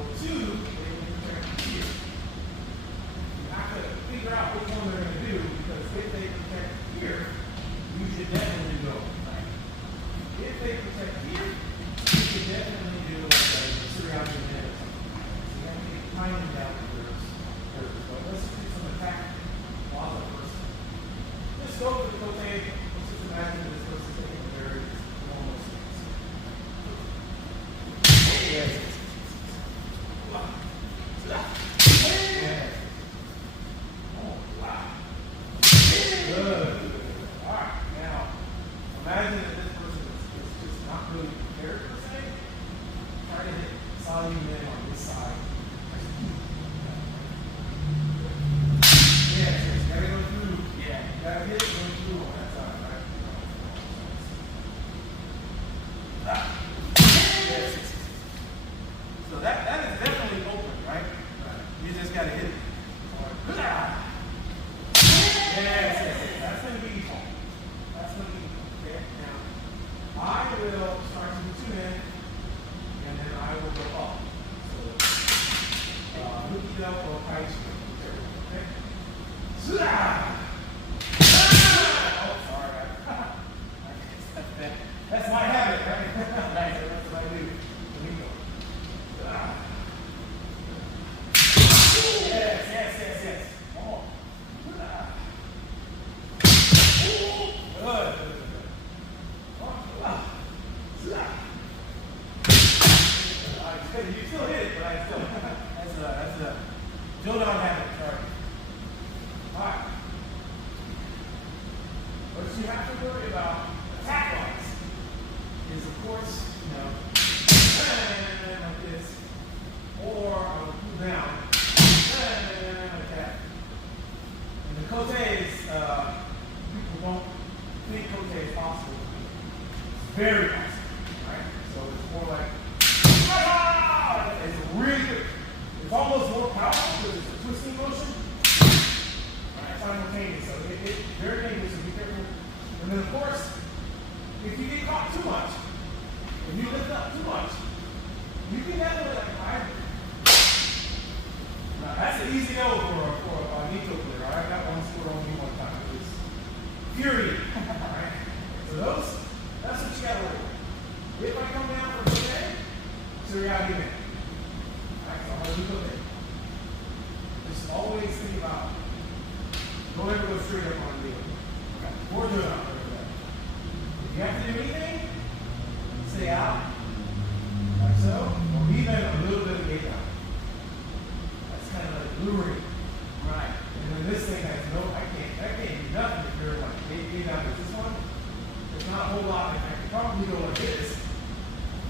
or two, they will protect here. You have to figure out which one they're going to do, because if they protect here, you should definitely go. Right. If they protect here, you should definitely do like a Suriani man or something. So you have to get timing down to yours. But let's do some attack while the person. Just go to the Kote. Let's just imagine this person taking a very normal stance. Yes. Yes. Oh, wow. Good. Alright, now imagine that this person is just not really prepared per se. Try to hit Saudi men on this side. Yes, yes, gotta go through. Yeah. Gotta hit going through on that side, right? Yes. So that is definitely open, right? You just gotta hit it. Yes, yes, yes. That's gonna be equal. That's gonna be equal. Okay. Now I will start to do two men, and then I will go up. So hook it up or kite straight. Okay. Oh, sorry. That's my habit, right? Nice. That's what I do. Let me go. Yes, yes, yes, yes. Come on. Good. You still hit it, but I still. That's a Jodan habit. Sorry. Alright. What you have to worry about attack-wise is, of course, you know, like this, or I will pull down, like that. And the Kote is, people don't think Kote is possible. It's very possible, right? So it's more like, it's really good. It's almost more powerful because it's a twisting motion. Simultaneous, so it's very dangerous, so be careful. And then of course, if you get caught too much, if you lift up too much, you can definitely like hide it. Now that's an easy no for a Nico player. I got one scored on me one time. It was infuriating. Alright? So that's what you gotta worry about. If I come down for a day, Suriani man. Alright, so I'm gonna do it. Just always think about. Don't ever go straight up on the deal. Okay. Or do it out. If you have to do anything, stay out. Like so. Or even a little bit of gate out. That's kind of like luring. Right. And then this thing has that can't do nothing if you're like gate out as this one. There's not a whole lot. I could probably go like this.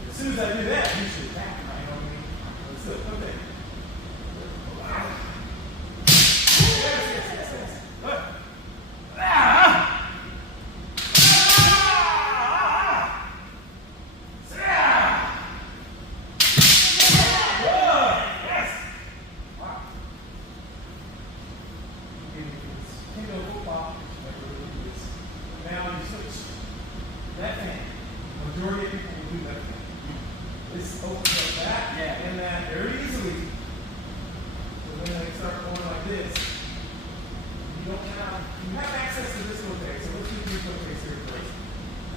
As soon as I do that, you should attack, right? You know what I mean? But still, okay. Now you switch left hand. Majority of people will do left hand. This opens up that Yeah. and that very easily. So when they start going like this, you have access to this little bag. So let's do 3 foot base here first.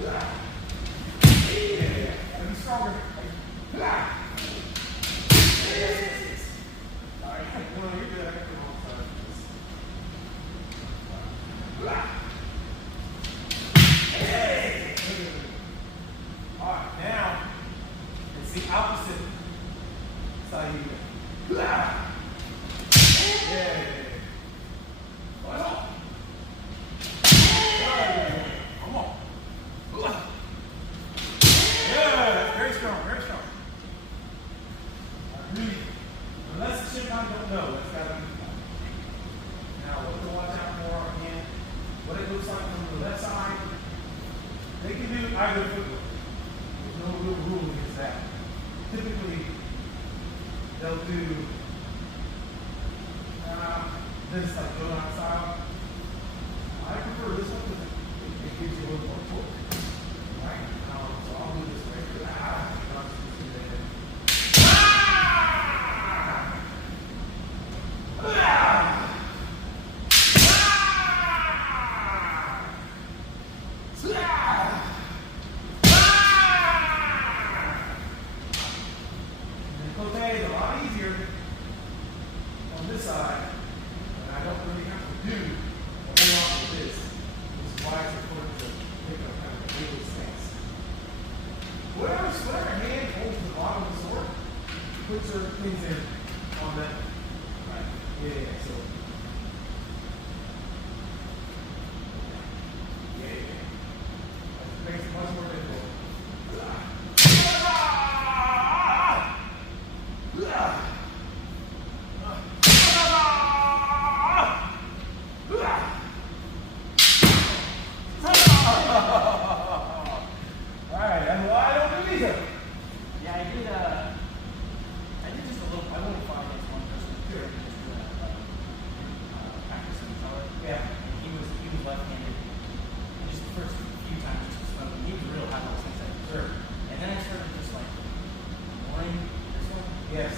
Yeah. Let me stronger. Yes. All right. No, you're good. I got the wrong side. Hey. All right. Now it's the opposite side you go. Yeah. Come on. Yeah, that's very strong, very strong. Really, unless the chipmunk don't know, that's gotta be. Now, what to watch out for again, what it looks like from the left side, they can do either footwork. There's no real rule against that. Typically, they'll do this like go outside. I prefer this one because it gives you a little more torque. Right? So I'll do this way. And Cote is a lot easier on this side, and I don't really have to do a whole lot with this. Which is why it's important to pick up kind of a wiggle stance. Whatever hand holds the bottom of the sword, put your things in on that. Right. Yeah, so. Yeah. That makes it much more difficult. Alright, that's why I don't do either. Yeah, I did just a little, I only fought against one person. Sure. Just practicing color. Yeah. And he was left-handed. And just the first few times just smoking. He was a real high level sensei. Sure. And then I started just like ignoring this one. Yes.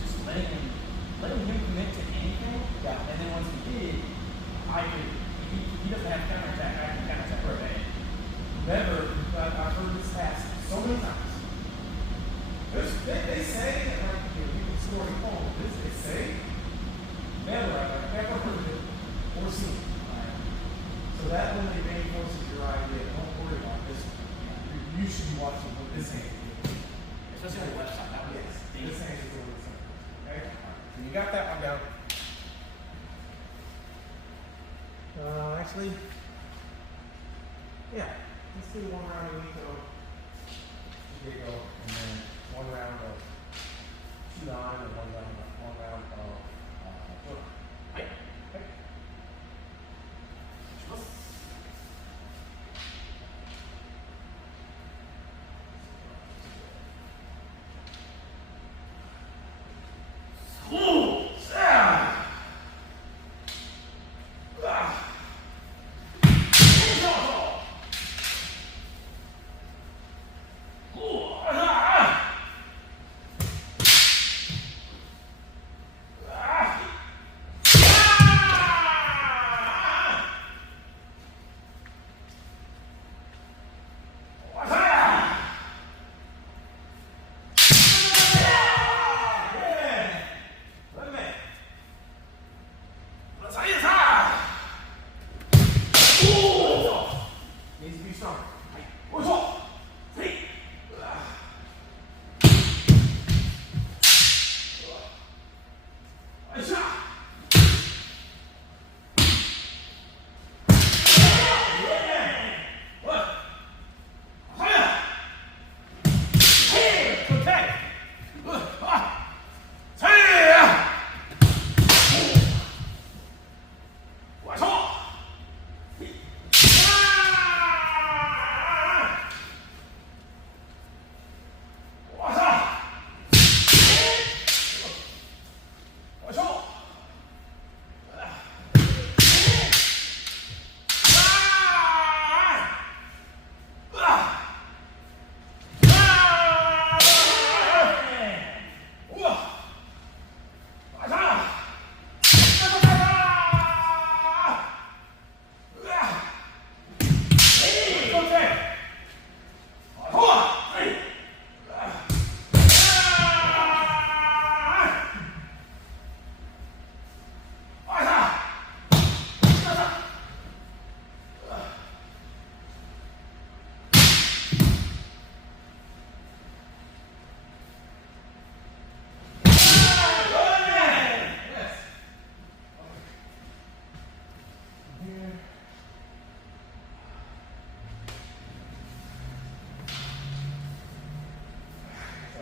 Just letting him commit to anything. Yeah. And then once he did, I could, he doesn't have counterattack, I can counterattack right away. Remember, I've heard this asked so many times. They say that like you can score a goal. They say never I've ever heard of it or seen it. So that only reinforces your idea. Don't worry about this. You should be watching with this hand. Especially on the left side. That was Yes, this dangerous. hand is over the center. Okay? So you got that one down. Actually, yeah. Let's do 1 round of Nico. There you go. And then 1 round of Sudan and 1 round of Jordan. Right. Okay.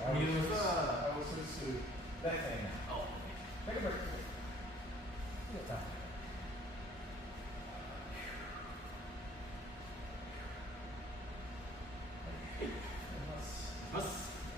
I will switch to left hand now. Oh, Take a break. good time. Us.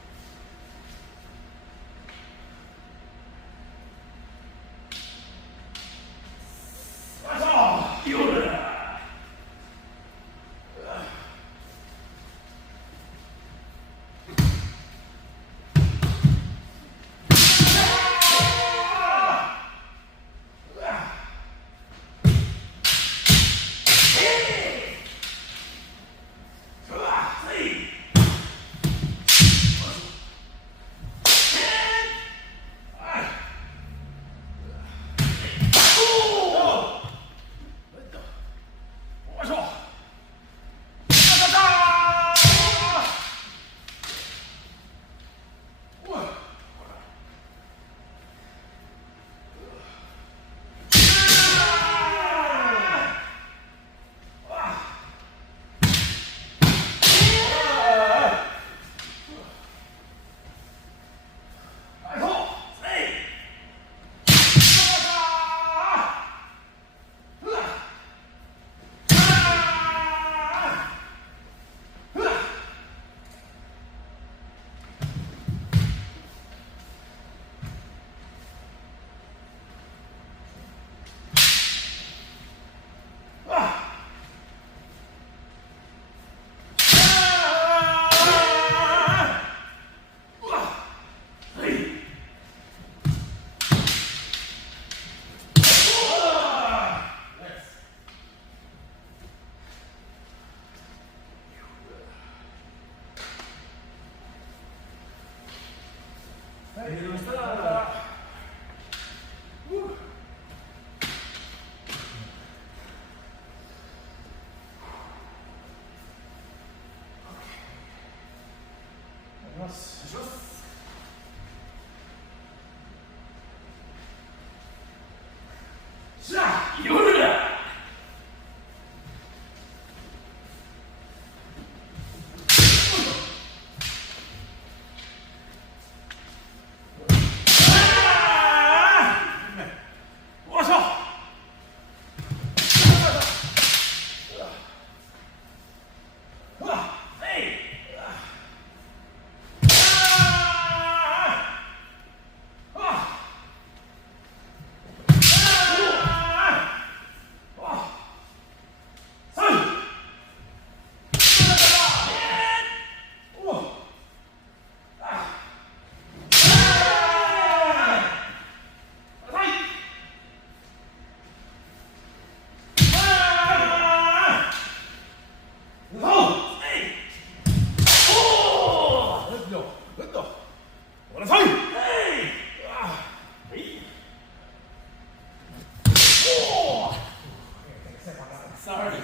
Sorry.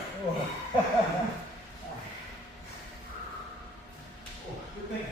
Good thing.